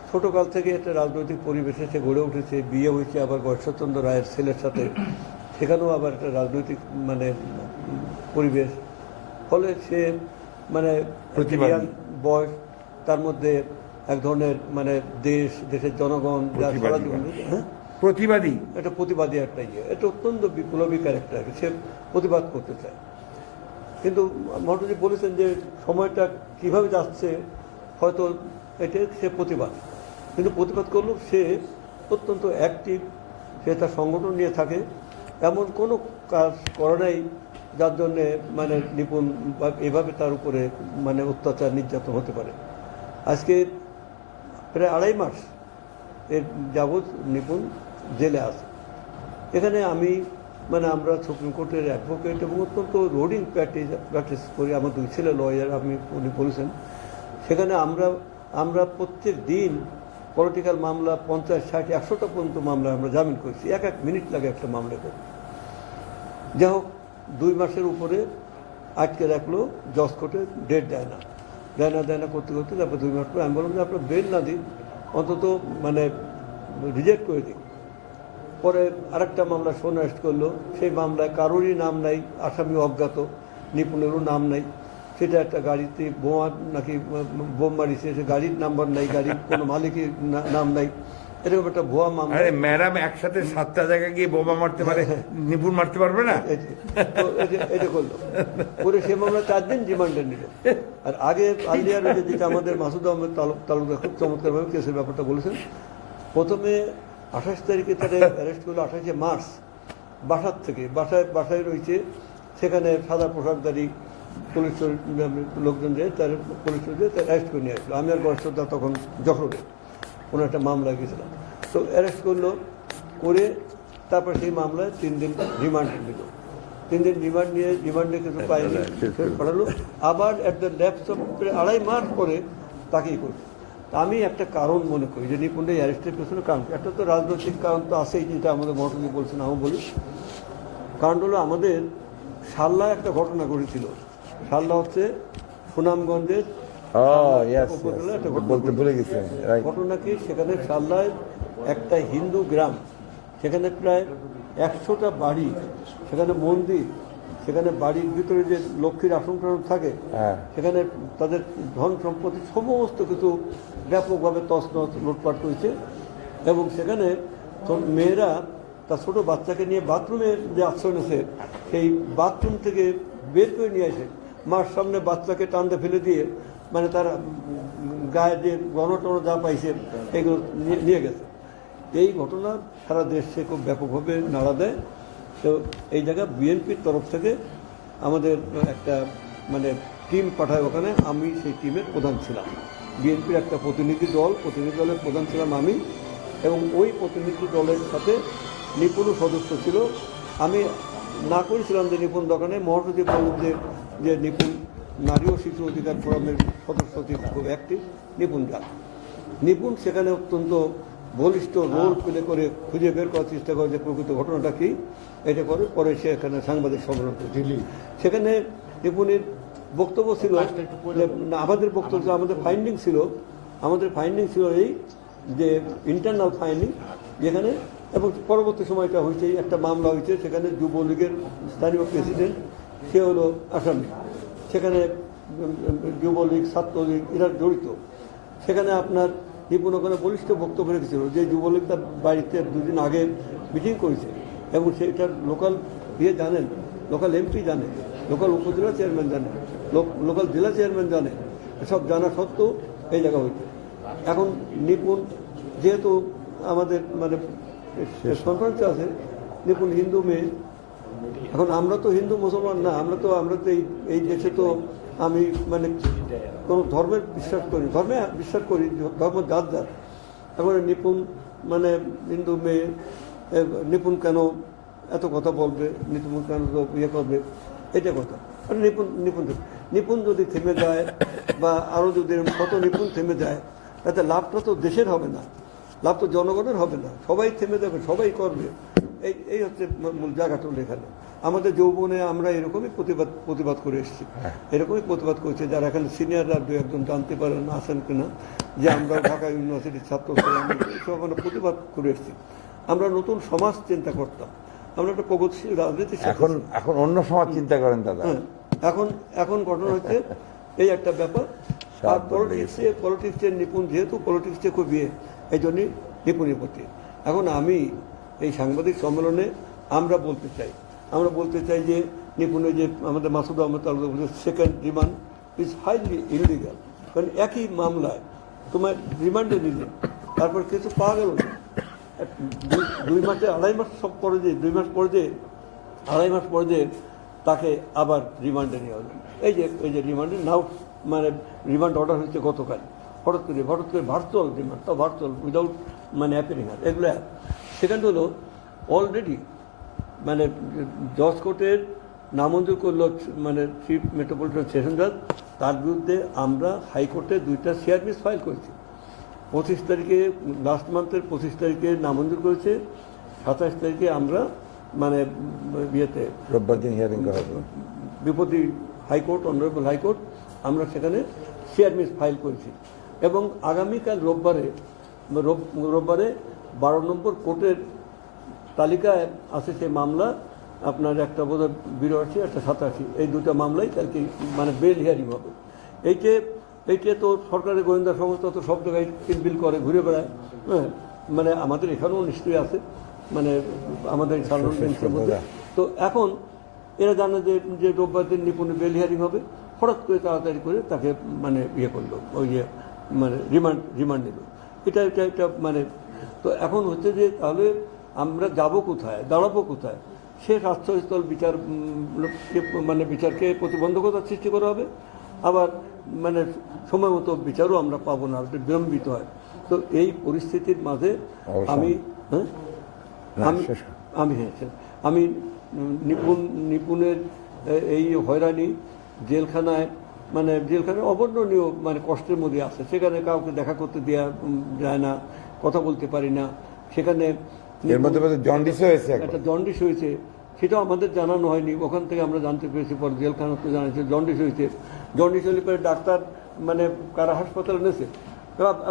ছোটকাল থেকে একটা রাজনৈতিক পরিবেশে সে গড়ে উঠেছে। বিয়ে হয়েছে আবার গয়েশ্বরচন্দ্র রায়ের ছেলের সাথে, সেখানেও আবার একটা রাজনৈতিক মানে পরিবেশ। ফলে সে মানে বয়স, তার মধ্যে এক ধরনের মানে দেশের জনগণ প্রতিবাদী, একটা প্রতিবাদী একটা এটা অত্যন্ত বিপ্লবী ক্যারেক্টার, সে প্রতিবাদ করতে চায়। কিন্তু মহারাজি বলেছেন যে সময়টা কিভাবে যাচ্ছে, হয়তো এটা সে প্রতিবাদ, কিন্তু প্রতিবাদ করলেও সে অত্যন্ত অ্যাক্টিভ, সে তার সংগঠন নিয়ে থাকে। এমন কোনো কাজ করে নাই যার জন্যে মানে নিপুণ এভাবে তার উপরে মানে অত্যাচার নির্যাতন হতে পারে। আজকে প্রায় 2.5 মাস এর যাবৎ নিপুণ জেলে আছে। এখানে আমরা সুপ্রিম কোর্টের অ্যাডভোকেট এবং অত্যন্ত রোডিং প্র্যাকটিস করি। আমার 2 ছেলে লয়ার, উনি বলেছেন। সেখানে আমরা প্রত্যেক দিন পলিটিক্যাল মামলা 50, 60, 100টা পর্যন্ত মামলা আমরা জামিন করছি। 1 মিনিট লাগে একটা মামলা করে। যাই হোক, 2 মাসের উপরে আটকে রাখলো জজ কোর্টে, ডেট দেয় না করতে তারপর 2 মাস পরে আমি বললাম যে আপনার বেল না দিন, অন্তত মানে রিজেক্ট করে দিন। পরে আরেকটা মামলা অ্যারেস্ট করলো, সেই মামলায় কারোরই নাম নাই, আসামি অজ্ঞাত, নিপুণেরও নাম নাই। সেটা একটা গাড়িতে বোম মারিছে, সে গাড়ির নাম্বার নাই, গাড়ির কোনো মালিকের নাম নাই, এরকম একটা ভুয়া মামলা। আরে ম্যাডাম একসাথে 7টা জায়গায় গিয়ে বোমা মারতে পারে, নিপুণ মারতে পারবে না? এটা করলো করে সে মামলা 4 দিন রিমান্ডে নিল। আর আগে আলিয়ার যেটা আমাদের মাসুদ আহমেদ তালুকদার খুব চমৎকারভাবে কেসের ব্যাপারটা বলেছেন। প্রথমে 28 তারিখে তাদের অ্যারেস্ট করলো, 28শে মার্চ। বাসায় রয়েছে, সেখানে সাদা পোশাকধারী পুলিশ লোকজন যে তার অ্যারেস্ট করে নিয়ে আসলো। আমি আর গয়েশ্বরদা তখন যশোরে কোনো একটা মামলা গেছিলাম। তো অ্যারেস্ট করলো, করে তারপর সেই মামলায় 3 দিন রিমান্ড নিল। 3 দিন রিমান্ডে কিছু পাইনি, পাঠালো। আবার অ্যাট দ্য ল্যাপস অফ 2.5 মাস পরে তাকেই করলো। আমি একটা কারণ মনে করি যে নিপুণের অ্যারেস্টের পেছনে কারণ, একটা তো রাজনৈতিক কারণ তো আছেই, যেটা আমাদের মহাসচিব বলছেন, আমি বলি। কারণ হলো আমাদের শাল্লায় একটা ঘটনা ঘটেছিল। শাল্লা হচ্ছে সুনামগঞ্জের ঘটনা কি, সেখানে শাল্লায় একটা হিন্দু গ্রাম, সেখানে প্রায় 100টা বাড়ি, সেখানে মন্দির, সেখানে বাড়ির ভিতরে যে লক্ষ্মীর আসন থাকে, সেখানে তাদের ধন সম্পত্তি সমস্ত কিছু ব্যাপকভাবে তছনছ লুটপাট করেছে। এবং সেখানে মেয়েরা তার ছোটো বাচ্চাকে নিয়ে বাথরুমে যে আশ্রয় নিয়েছে, সেই বাথরুম থেকে বের করে নিয়ে আসে, মার সামনে বাচ্চাকে টানতে ফেলে দিয়ে মানে তার গায়ে যে গণটন যা পাইছে এগুলো নিয়ে গেছে। এই ঘটনা সারা দেশে খুব ব্যাপকভাবে নাড়া দেয়। তো এই জায়গায় বিএনপির তরফ থেকে আমাদের একটা মানে টিম পাঠায় ওখানে, আমি সেই টিমের প্রধান ছিলাম। বিএনপির একটা প্রতিনিধি দলের প্রধান ছিলাম আমি, এবং ওই প্রতিনিধি দলের সাথে নিপুণও সদস্য ছিল। আমি না করেছিলাম যে নিপুণ দোকানে, মহাসচিব বললেন যে নিপুণ নারী ও শিশু অধিকার ফোরামের সদস্য সচিব খুব অ্যাক্টিভ নিপুণ জাল। নিপুণ সেখানে অত্যন্ত বলিষ্ঠ রোল প্লে করে খুঁজে বের করার চেষ্টা করে যে প্রকৃত ঘটনাটা কি, এটা করে পরে সে এখানে সাংবাদিক সম্মেলন করেছে। সেখানে নিপুণের বক্তব্য ছিল যে না, আমাদের বক্তব্য ছিল, আমাদের ফাইন্ডিং ছিল এই যে ইন্টারনাল ফাইন্ডিং, যেখানে এবং পরবর্তী সময়টা হয়েছে একটা মামলা হয়েছে, সেখানে যুবলীগের স্থানীয় প্রেসিডেন্ট সে হলো আসামি, সেখানে যুবলীগ ছাত্রলীগ এরা জড়িত। সেখানে আপনার নিপুণ ওখানে বলিষ্ঠ বক্তব্য রেখেছিল যে যুবলীগ তার বাড়িতে 2 দিন আগে মিটিং করেছে এবং সেটা লোকাল জানেন, লোকাল এমপি জানে, লোকাল উপজেলা চেয়ারম্যান জানে, লোকাল জেলা চেয়ারম্যান জানে, সব জানা সত্ত্বেও এই জায়গা হয়েছে। এখন নিপুণ যেহেতু আমাদের মানে কনফারেন্সে আছে, নিপুণ হিন্দু মেয়ে, এখন আমরা তো হিন্দু মুসলমান না, আমরা তো এই দেশে তো আমি মানে কোনো ধর্মের বিশ্বাস করি, ধর্ম যার যার। এখন নিপুণ মানে হিন্দু মেয়ে, নিপুণ কেন এত কথা বলবে, নিপুণ কেন ইয়ে করবে, এটা কথা। নিপুণ যদি থেমে যায় বা আরও যদি কত নিপুণ থেমে যায়, তাতে লাভটা তো দেশের হবে না, লাভ তো জনগণের হবে না, সবাই থেমে যাবে, সবাই করবে। এই হচ্ছে মূল জায়গাটা এখানে। আমাদের যৌবনে আমরা এরকমই প্রতিবাদ করে এসেছি, এরকমই প্রতিবাদ করছে। যারা এখানে সিনিয়ররা 2-1 জানতে পারেন আসেন কিনা, যে আমরা ঢাকা ইউনিভার্সিটির ছাত্র সব আমরা প্রতিবাদ করে এসেছি। আমরা নতুন সমাজ চিন্তা করতাম, আমরা একটা প্রগতিশীল রাজনীতি। এখন অন্য সমাজ চিন্তা করেন দাদা। এখন ঘটনা হচ্ছে এই একটা ব্যাপার। আর পলিটিক্সের নিপুণ যেহেতু পলিটিক্সে খুব এই জন্যই নিপুণের প্রতি। এখন আমি এই সাংবাদিক সম্মেলনে আমরা বলতে চাই যে নিপুণের যে আমাদের Masud Ahmed Talukdar second remand is highly illegal. কারণ একই মামলায় তোমার রিমান্ডে নিলে তারপর কিছু পাওয়া গেল না, 2 মাসে 2.5 মাস সব পরে যে 2 মাস পরে যে 2.5 মাস পরে যে তাকে আবার রিমান্ডে নেওয়া হলো। এই যে রিমান্ডে নাও মানে রিমান্ড অর্ডার হচ্ছে গতকাল, হঠাৎ করে ভার্চুয়াল রিমান্ড, তো ভার্চুয়াল উইদাউট মানে অ্যাপিয়ারিং। এগুলো সেখানে হলো অলরেডি মানে জজ কোর্টের নামঞ্জুর করলো মানে চিফ মেট্রোপলিটন সেশন জাজ, তার বিরুদ্ধে আমরা হাইকোর্টে 2টা সিআরপিস ফাইল করেছি। 25 তারিখে লাস্ট মান্থের 25 তারিখে নামঞ্জুর করেছে, 27 তারিখে আমরা মানে ইয়েতে রোববার দিন হিয়ারিং করা হবে বিপদী হাইকোর্ট, অনারেবল হাইকোর্ট, আমরা সেখানে সিআরপিস ফাইল করেছি। এবং আগামীকাল রোববারে 12 নম্বর কোর্টের তালিকায় আছে সেই মামলা, আপনার একটা বোধহয় 82, একটা 87, এই 2টা মামলাই কালকে মানে বেল হিয়ারিং হবে। এইটা তো সরকারের গোয়েন্দা সংস্থা তো সব জায়গায় কিলবিল করে ঘুরে বেড়ায়, হ্যাঁ, মানে আমাদের এখানেও নিশ্চয়ই আছে, মানে আমাদের সাধারণ বেঞ্চের মধ্যে। তো এখন এরা জানে যে রোববার দিন নিপুণের বেল হিয়ারিং হবে, হঠাৎ করে তাড়াতাড়ি করে তাকে মানে ইয়ে করলো, ওই যে মানে রিমান্ড নিল। এটা মানে তো এখন হচ্ছে যে তাহলে আমরা যাব কোথায়, দাঁড়াবো কোথায়? সে স্বাস্থ্যস্থল বিচারকে প্রতিবন্ধকতার সৃষ্টি করা হবে, আবার মানে সময় মতো বিচারও আমরা পাবো না, বিলম্বিত হয়। তো এই পরিস্থিতির মাঝে আমি নিপুণের এই হয়রানি, জেলখানায় অবর্ণনীয় মানে কষ্টের মধ্যে আছে, সেখানে কাউকে দেখা করতে দেওয়া যায় না, কথা বলতে পারি না। সেখানে একটা জন্ডিস হয়েছে, সেটাও আমাদের জানানো হয়নি, ওখান থেকে আমরা জানতে পেরেছি, পরে জেলখানাতে জানিয়েছে জন্ডিস হয়েছে। জন্ডিস হলে পরে ডাক্তার মানে কারা হাসপাতালে এনেছে,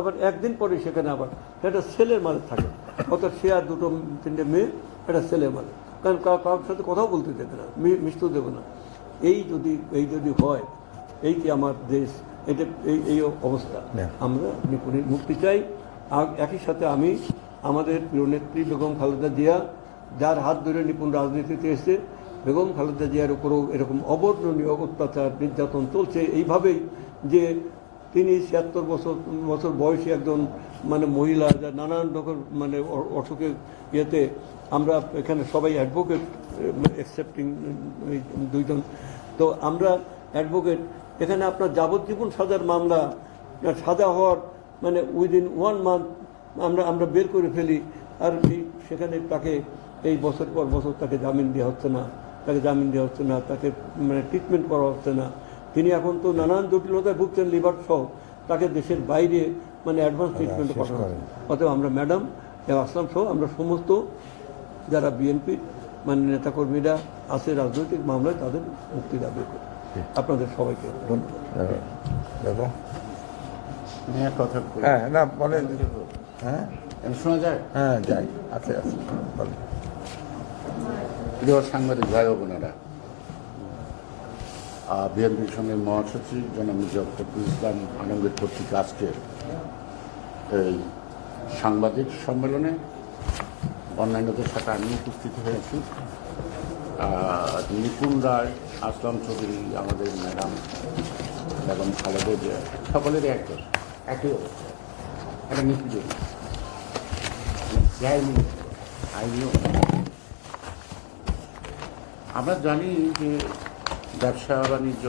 আবার 1 দিন পরে সেখানে আবার একটা ছেলের মাঝে থাকে, অর্থাৎ সে আর 2-3টে মেয়ে একটা ছেলের মাঝে, কারণ কারোর সাথে কথাও বলতে দেবে না, মিশতেও দেবে না। এই যদি হয়, এই কি আমার দেশ, এটা এই অবস্থা। আমরা নিপুণের মুক্তি চাই। একই সাথে আমি আমাদের প্রিয় নেত্রী বেগম খালেদা জিয়া, যার হাত ধরে নিপুণ রাজনীতিতে এসে, বেগম খালেদা জিয়ার উপরও এরকম অবর্ণনীয় অত্যাচার নির্যাতন চলছে এইভাবেই, যে তিনি 76 বছর বয়সী একজন মানে মহিলা, যা নানান রকম মানে অসুখের ইয়েতে, আমরা এখানে সবাই অ্যাডভোকেট এক্সেপ্টিং 2 জন, তো আমরা অ্যাডভোকেট। এখানে আপনার যাবজ্জীবন সাজার মামলা, সাজা হওয়ার মানে উইদিন 1 মান্থ আমরা বের করে ফেলি, আর সেখানে তাকে এই বছর পর বছর তাকে জামিন দেওয়া হচ্ছে না, তাকে মানে ট্রিটমেন্ট করা হচ্ছে না, তিনি এখন তো নানান জটিলতায় ভুগছেন, লিভার সহ, তাকে দেশের বাইরে মানে অ্যাডভান্স ট্রিটমেন্টে শেষ পাঠানো করেন। অতএব আমরা ম্যাডাম আসলাম সহ আমরা সমস্ত যারা বিএনপির মানে নেতাকর্মীরা আছে রাজনৈতিক মামলায় তাদের মুক্তি দাবি করি। আপনাদের সবাইকে ধন্যবাদ। দেখো কথা হ্যাঁ না বলেন হ্যাঁ শোনা যায়? হ্যাঁ যাই আছে আছে বলেন। প্রিয় সাংবাদিক ভাই ও বোনেরা, বিএনপির সঙ্গে মহাসচিব জনাব মির্জা ফখরুল ইসলাম আলমগীর কর্তৃক আজকে এই সাংবাদিক সম্মেলনে অন্যান্যদের সাথে আমি উপস্থিত হয়েছি। নিপুণ রায়, আসলাম চৌধুরী, আমাদের ম্যাডাম বেগম খালেদা জিয়া সকলেরই একই অবস্থা, একটা নীতি আইনিও। আমরা জানি যে ব্যবসা বাণিজ্য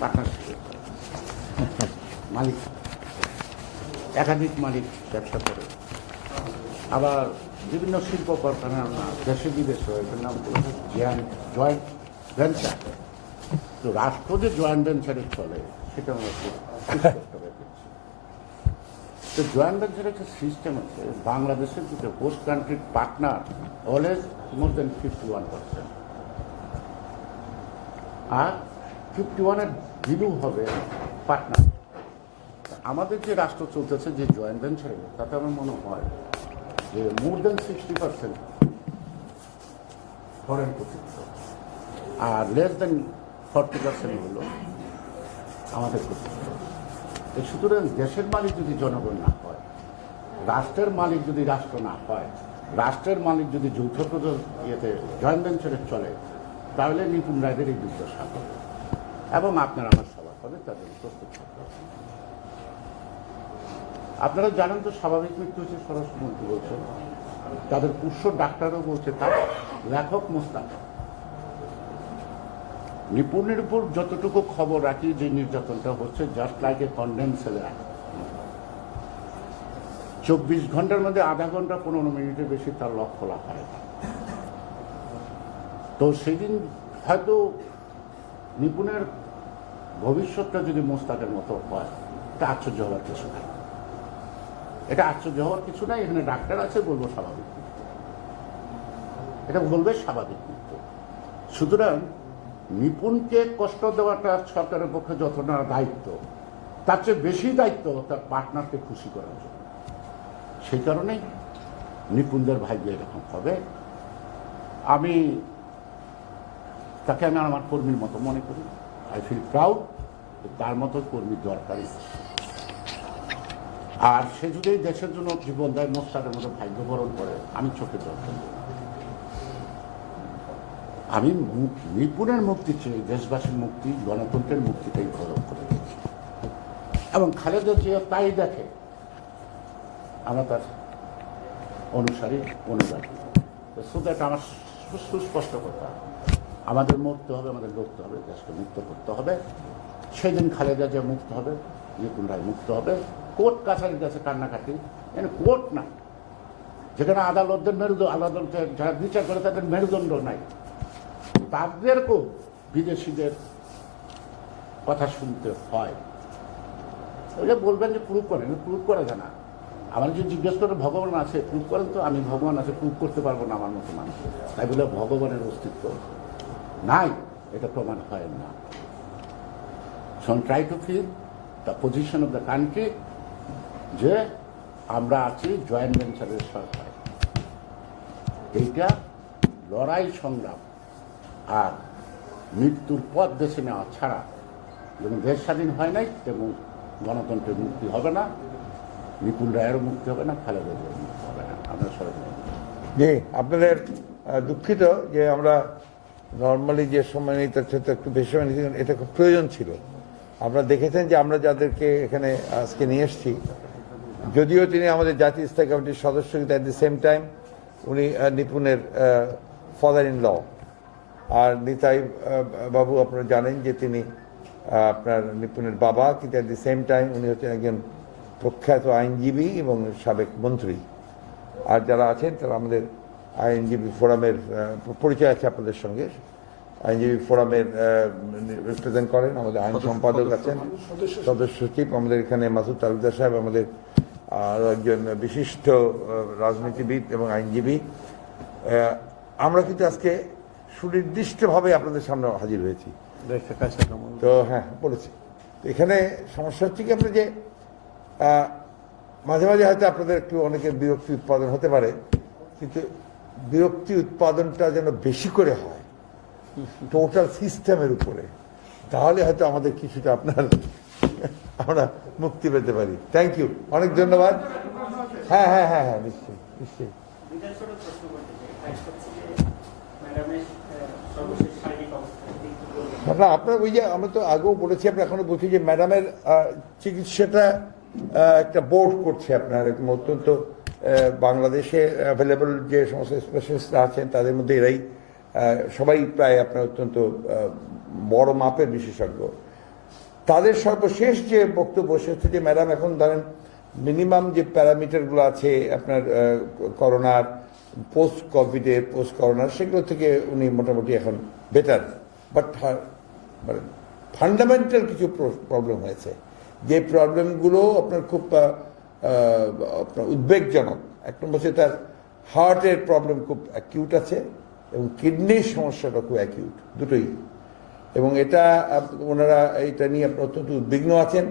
পার্টনারশিপ, মালিক একাধিক মালিক ব্যবসা করে, আবার বিভিন্ন শিল্প কারখানা দেশে বিদেশে এটার নাম জয়েন্ট ভেঞ্চার। তো রাষ্ট্র যে জয়েন্ট ভেঞ্চারে চলে সেটা আমরা খুব স্পষ্ট রেখেছি। তো জয়েন্ট ভেঞ্চারের একটা সিস্টেম আছে, বাংলাদেশের দুটো হোস্ট কান্ট্রির পার্টনার অলওয়েজ মোর দেন 51%, আর 51-এর ভ্যালু হবে পার্টনার। আমাদের যে রাষ্ট্র চলতেছে যে জয়েন্ট ভেঞ্চারে, তাতে আমার মনে হয় যে মোর দেন 60% ফরেন কর্তৃত্ব আর লেস দেন 40% হলো আমাদের কর্তৃত্ব। সুতরাং দেশের মালিক যদি জনগণ না হয়, রাষ্ট্রের মালিক যদি রাষ্ট্র না হয়, রাষ্ট্রের মালিক যদি যৌথ ইয়েতে জয়েন্ট ভেঞ্চারে চলে, তাহলে নিপুণ রায়দের এই দুর্দশা হবে এবং আপনার আমার সবার হবে, তাদের প্রস্তুত থাকতে হবে। আপনারা জানেন তো স্বাভাবিক মৃত্যু হচ্ছে, স্বরাষ্ট্রমন্ত্রী বলছেন, তাদের পুষ্য ডাক্তারও বলছে, তার লেখক মোস্তাক। নিপুণের উপর যতটুকু খবর রাখি যে নির্যাতনটা হচ্ছে জাস্ট লাইক এ কন্ডেন্স সেলে, 24 ঘন্টার মধ্যে আধা ঘন্টা 15 মিনিটের বেশি তার লক খোলা হয়। তো সেদিন হয়তো নিপুণের ভবিষ্যৎটা যদি মোস্তাকের মতো হয়, এটা আশ্চর্য হওয়ার কিছু নাই। এটা আশ্চর্য হওয়ার কিছু নাই। এখানে ডাক্তার আছে, বলবো স্বাভাবিক মৃত্যু, এটা বলবে স্বাভাবিক মৃত্যু। সুতরাং নিপুণকে কষ্ট দেওয়াটা সরকারের পক্ষে যত না দায়িত্ব, তার চেয়ে বেশি দায়িত্ব তার পার্টনারকে খুশি করার জন্য। সেই কারণেই নিপুণদের ভাগ্য এরকম হবে। আমি তাকে আমার কর্মীর মতো মনে করি। আই ফিল প্রাউড, তার মতো কর্মী দরকারই। আর সে যদি দেশের জন্য জীবন দেয়, মোস্তাকের মতো ভাগ্য বরণ করে, আমি চোখে জল ফেলব। আমি নিপুণের মুক্তি চেয়ে দেশবাসীর মুক্তি, গণতন্ত্রের মুক্তিটাই গ্রহণ করে দিয়েছি এবং খালেদা জিয়া তাই দেখে। আমরা তার অনুসারী, অনুরাগী। সো দ্যাট আমার সুস্পষ্ট কথা, আমাদের মরতে হবে, আমাদের লড়তে হবে, দেশকে মুক্ত করতে হবে। সেদিন খালেদা জিয়া মুক্ত হবে, নিপুণ রায় মুক্ত হবে। কোর্ট কাছারির কাছে কান্নাকাটি, কোর্ট না, যেখানে আদালতের আদালতের যারা বিচার করে তাদের মেরুদণ্ড নাই, তাদেরকেও বিদেশিদের কথা শুনতে হয়। ওইটা বলবেন যে প্রুভ করেন, প্রুভ করা যায় না। আমার যে জিজ্ঞেস করে ভগবান আছে, প্রুভ করেন তো। আমি ভগবান আছে প্রুভ করতে পারবো না আমার মতো মানুষ, তাই বলে ভগবানের অস্তিত্ব নাই এটা প্রমাণ হয় না। So try to feel the position of the country, যে আমরা আছি জয়েন্ট ভেঞ্চারের সরকার। এইটা লড়াই সংগ্রাম আর মৃত্যুর পথ বেছে নেওয়া ছাড়া যেমন দেশ স্বাধীন হয় নাই, তেমন গণতন্ত্রের মুক্তি হবে না, নিপুণ রায়েরও মুক্তি হবে না, খালেদা জিয়ার মুক্তি হবে না। আমরা সবাই জি আপনাদের দুঃখিত যে আমরা নর্মালি যে সময় নিই তার সাথে একটু বেশি সময় নিতে, এটা খুব প্রয়োজন ছিল। আপনারা দেখেছেন যে আমরা যাদেরকে এখানে আজকে নিয়ে এসেছি, যদিও তিনি আমাদের জাতীয় স্থায়ী কমিটির সদস্য, কিন্তু অ্যাট দি সেম টাইম উনি নিপুণের ফাদার ইন ল। আর নিতাই বাবু আপনারা জানেন যে তিনি আপনার নিপুণের বাবা, কিন্তু অ্যাট দি সেম টাইম উনি হচ্ছেন একজন প্রখ্যাত আইনজীবী এবং সাবেক মন্ত্রী। আর যারা আছেন তারা আমাদের আইনজীবী ফোরামের পরিচয় আছে আপনাদের সঙ্গে। আইনজীবী ফোরামের রিপ্রেজেন্ট করেন, আমাদের আইন সম্পাদক আছেন, সদস্য সচিব আমাদের এখানে মাসুদ তালুকদার সাহেব, আমাদের আরও একজন বিশিষ্ট রাজনীতিবিদ এবং আইনজীবী। আমরা কিন্তু আজকে সুনির্দিষ্টভাবে আপনাদের সামনে হাজির হয়েছি। তো হ্যাঁ বলেছি, এখানে সমস্যা হচ্ছে কি আপনি যে মাঝে মাঝে হয়তো আপনাদের একটু অনেকের বিরক্তি উৎপাদন হতে পারে, কিন্তু বিরক্তি উৎপাদনটা যেন বেশি করে হয় টোটাল সিস্টেমের উপরে, তাহলে হয়তো আমাদের কিছুটা আমরা মুক্তি পেতে পারি। থ্যাংক ইউ, অনেক ধন্যবাদ। হ্যাঁ হ্যাঁ হ্যাঁ হ্যাঁ নিশ্চয়ই নিশ্চয়ই। না আপনার ওই যে আমরা তো আগেও বলেছি, আমরা এখনো বলছি যে ম্যাডামের চিকিৎসাটা একটা বোর্ড করছে আপনার অত্যন্ত বাংলাদেশে অ্যাভেলেবল যে সমস্ত স্পেশালিস্টরা আছেন তাদের মধ্যে এরাই সবাই প্রায় আপনার অত্যন্ত বড় মাপের বিশেষজ্ঞ। তাদের সর্বশেষ যে বক্তব্য হচ্ছে যে ম্যাডাম এখন ধরেন মিনিমাম যে প্যারামিটারগুলো আছে আপনার করোনার, পোস্ট কোভিডের, পোস্ট করোনার, সেগুলো থেকে উনি মোটামুটি এখন বেটার, বাট মানে ফান্ডামেন্টাল কিছু প্রবলেম হয়েছে, যে প্রবলেমগুলো আপনার খুব আপনার উদ্বেগজনক। এক নম্বর হচ্ছে তার হার্টের প্রবলেম খুব অ্যাকিউট আছে এবং কিডনির সমস্যাটা খুব অ্যাকিউট, দুটোই। এবং এটা ওনারা এটা নিয়ে অত্যন্ত উদ্বিগ্ন আছেন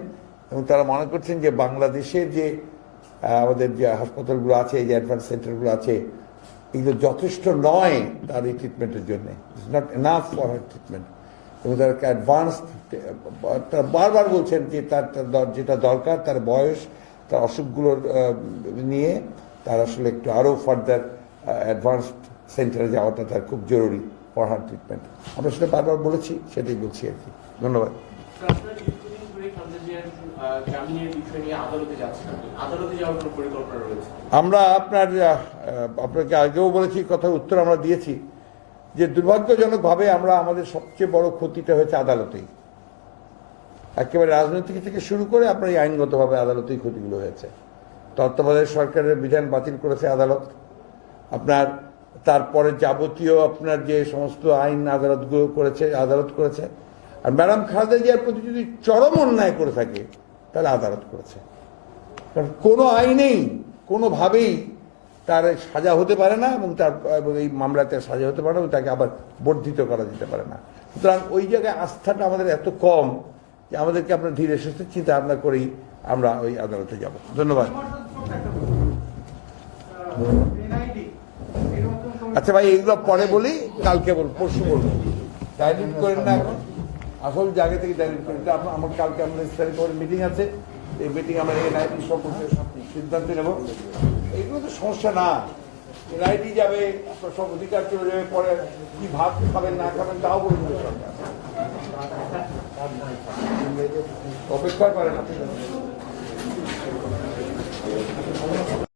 এবং তারা মনে করছেন যে বাংলাদেশের যে আমাদের যে হাসপাতালগুলো আছে, যে অ্যাডভান্স সেন্টারগুলো আছে, এগুলো যথেষ্ট নয় তার এই ট্রিটমেন্টের জন্য, it's not enough for her treatment. এবং তার অ্যাডভান্স তারা বারবার বলছেন যে তার যেটা দরকার, তার বয়স, তার অসুখগুলোর নিয়ে তার আসলে একটু আরও ফার্দার অ্যাডভান্স সেন্টারে যাওয়াটা তার খুব জরুরি ফর হার ট্রিটমেন্ট। আমরা সেটা বারবার বলেছি, সেটাই বলছি আর কি। ধন্যবাদ। আমরা আপনাকে আগেও বলেছি, কথার উত্তর আমরা দিয়েছি যে দুর্ভাগ্যজনকভাবে আমরা আমাদের সবচেয়ে বড় ক্ষতিটা হয়েছে আদালতেই, একেবারে রাজনৈতিক থেকে শুরু করে আপনার এই আইনগতভাবে আদালতেই ক্ষতিগুলো হয়েছে। তত্ত্বাবধায়ক সরকারের বিধান বাতিল করেছে আদালত, আপনার তারপরে যাবতীয় আপনার যে সমস্ত আইন আদালতগুলো করেছে, আদালত করেছে। আর ম্যাডাম খালেদা জিয়ার প্রতি যদি চরম অন্যায় করে থাকে তাহলে আদালত করেছে, কারণ কোনো আইনেই কোনোভাবেই তার সাজা হতে পারে না এবং তার এই মামলাতে সাজা হতে পারে না, তাকে আবার বর্ধিত করা যেতে পারে না। সুতরাং ওই জায়গায় আস্থাটা আমাদের এত কম যে আমাদেরকে আপনার ধীরে সুস্থে চিন্তা ভাবনা করেই আমরা ওই আদালতে যাব। ধন্যবাদ। আচ্ছা ভাই, এগুলো পরে বলি, কালকে বলবো, পরশু বলবো, ডাইলিট করেন না এখন, আসল জায়গা থেকে ডাইলিট করেন। আমার কালকে আমাদের ইসলামিক মিটিং আছে, এই মিটিং আমরা এনআইটি সম্পর্কে সিদ্ধান্ত নেব। এইগুলো তো সমস্যা না, এনআইটি যাবে, আপনার সব অধিকার চলে যাবে, পরে কি ভাত খাবেন না খাবেন তাও বলুন সরকার, অপেক্ষা করেন আপনি।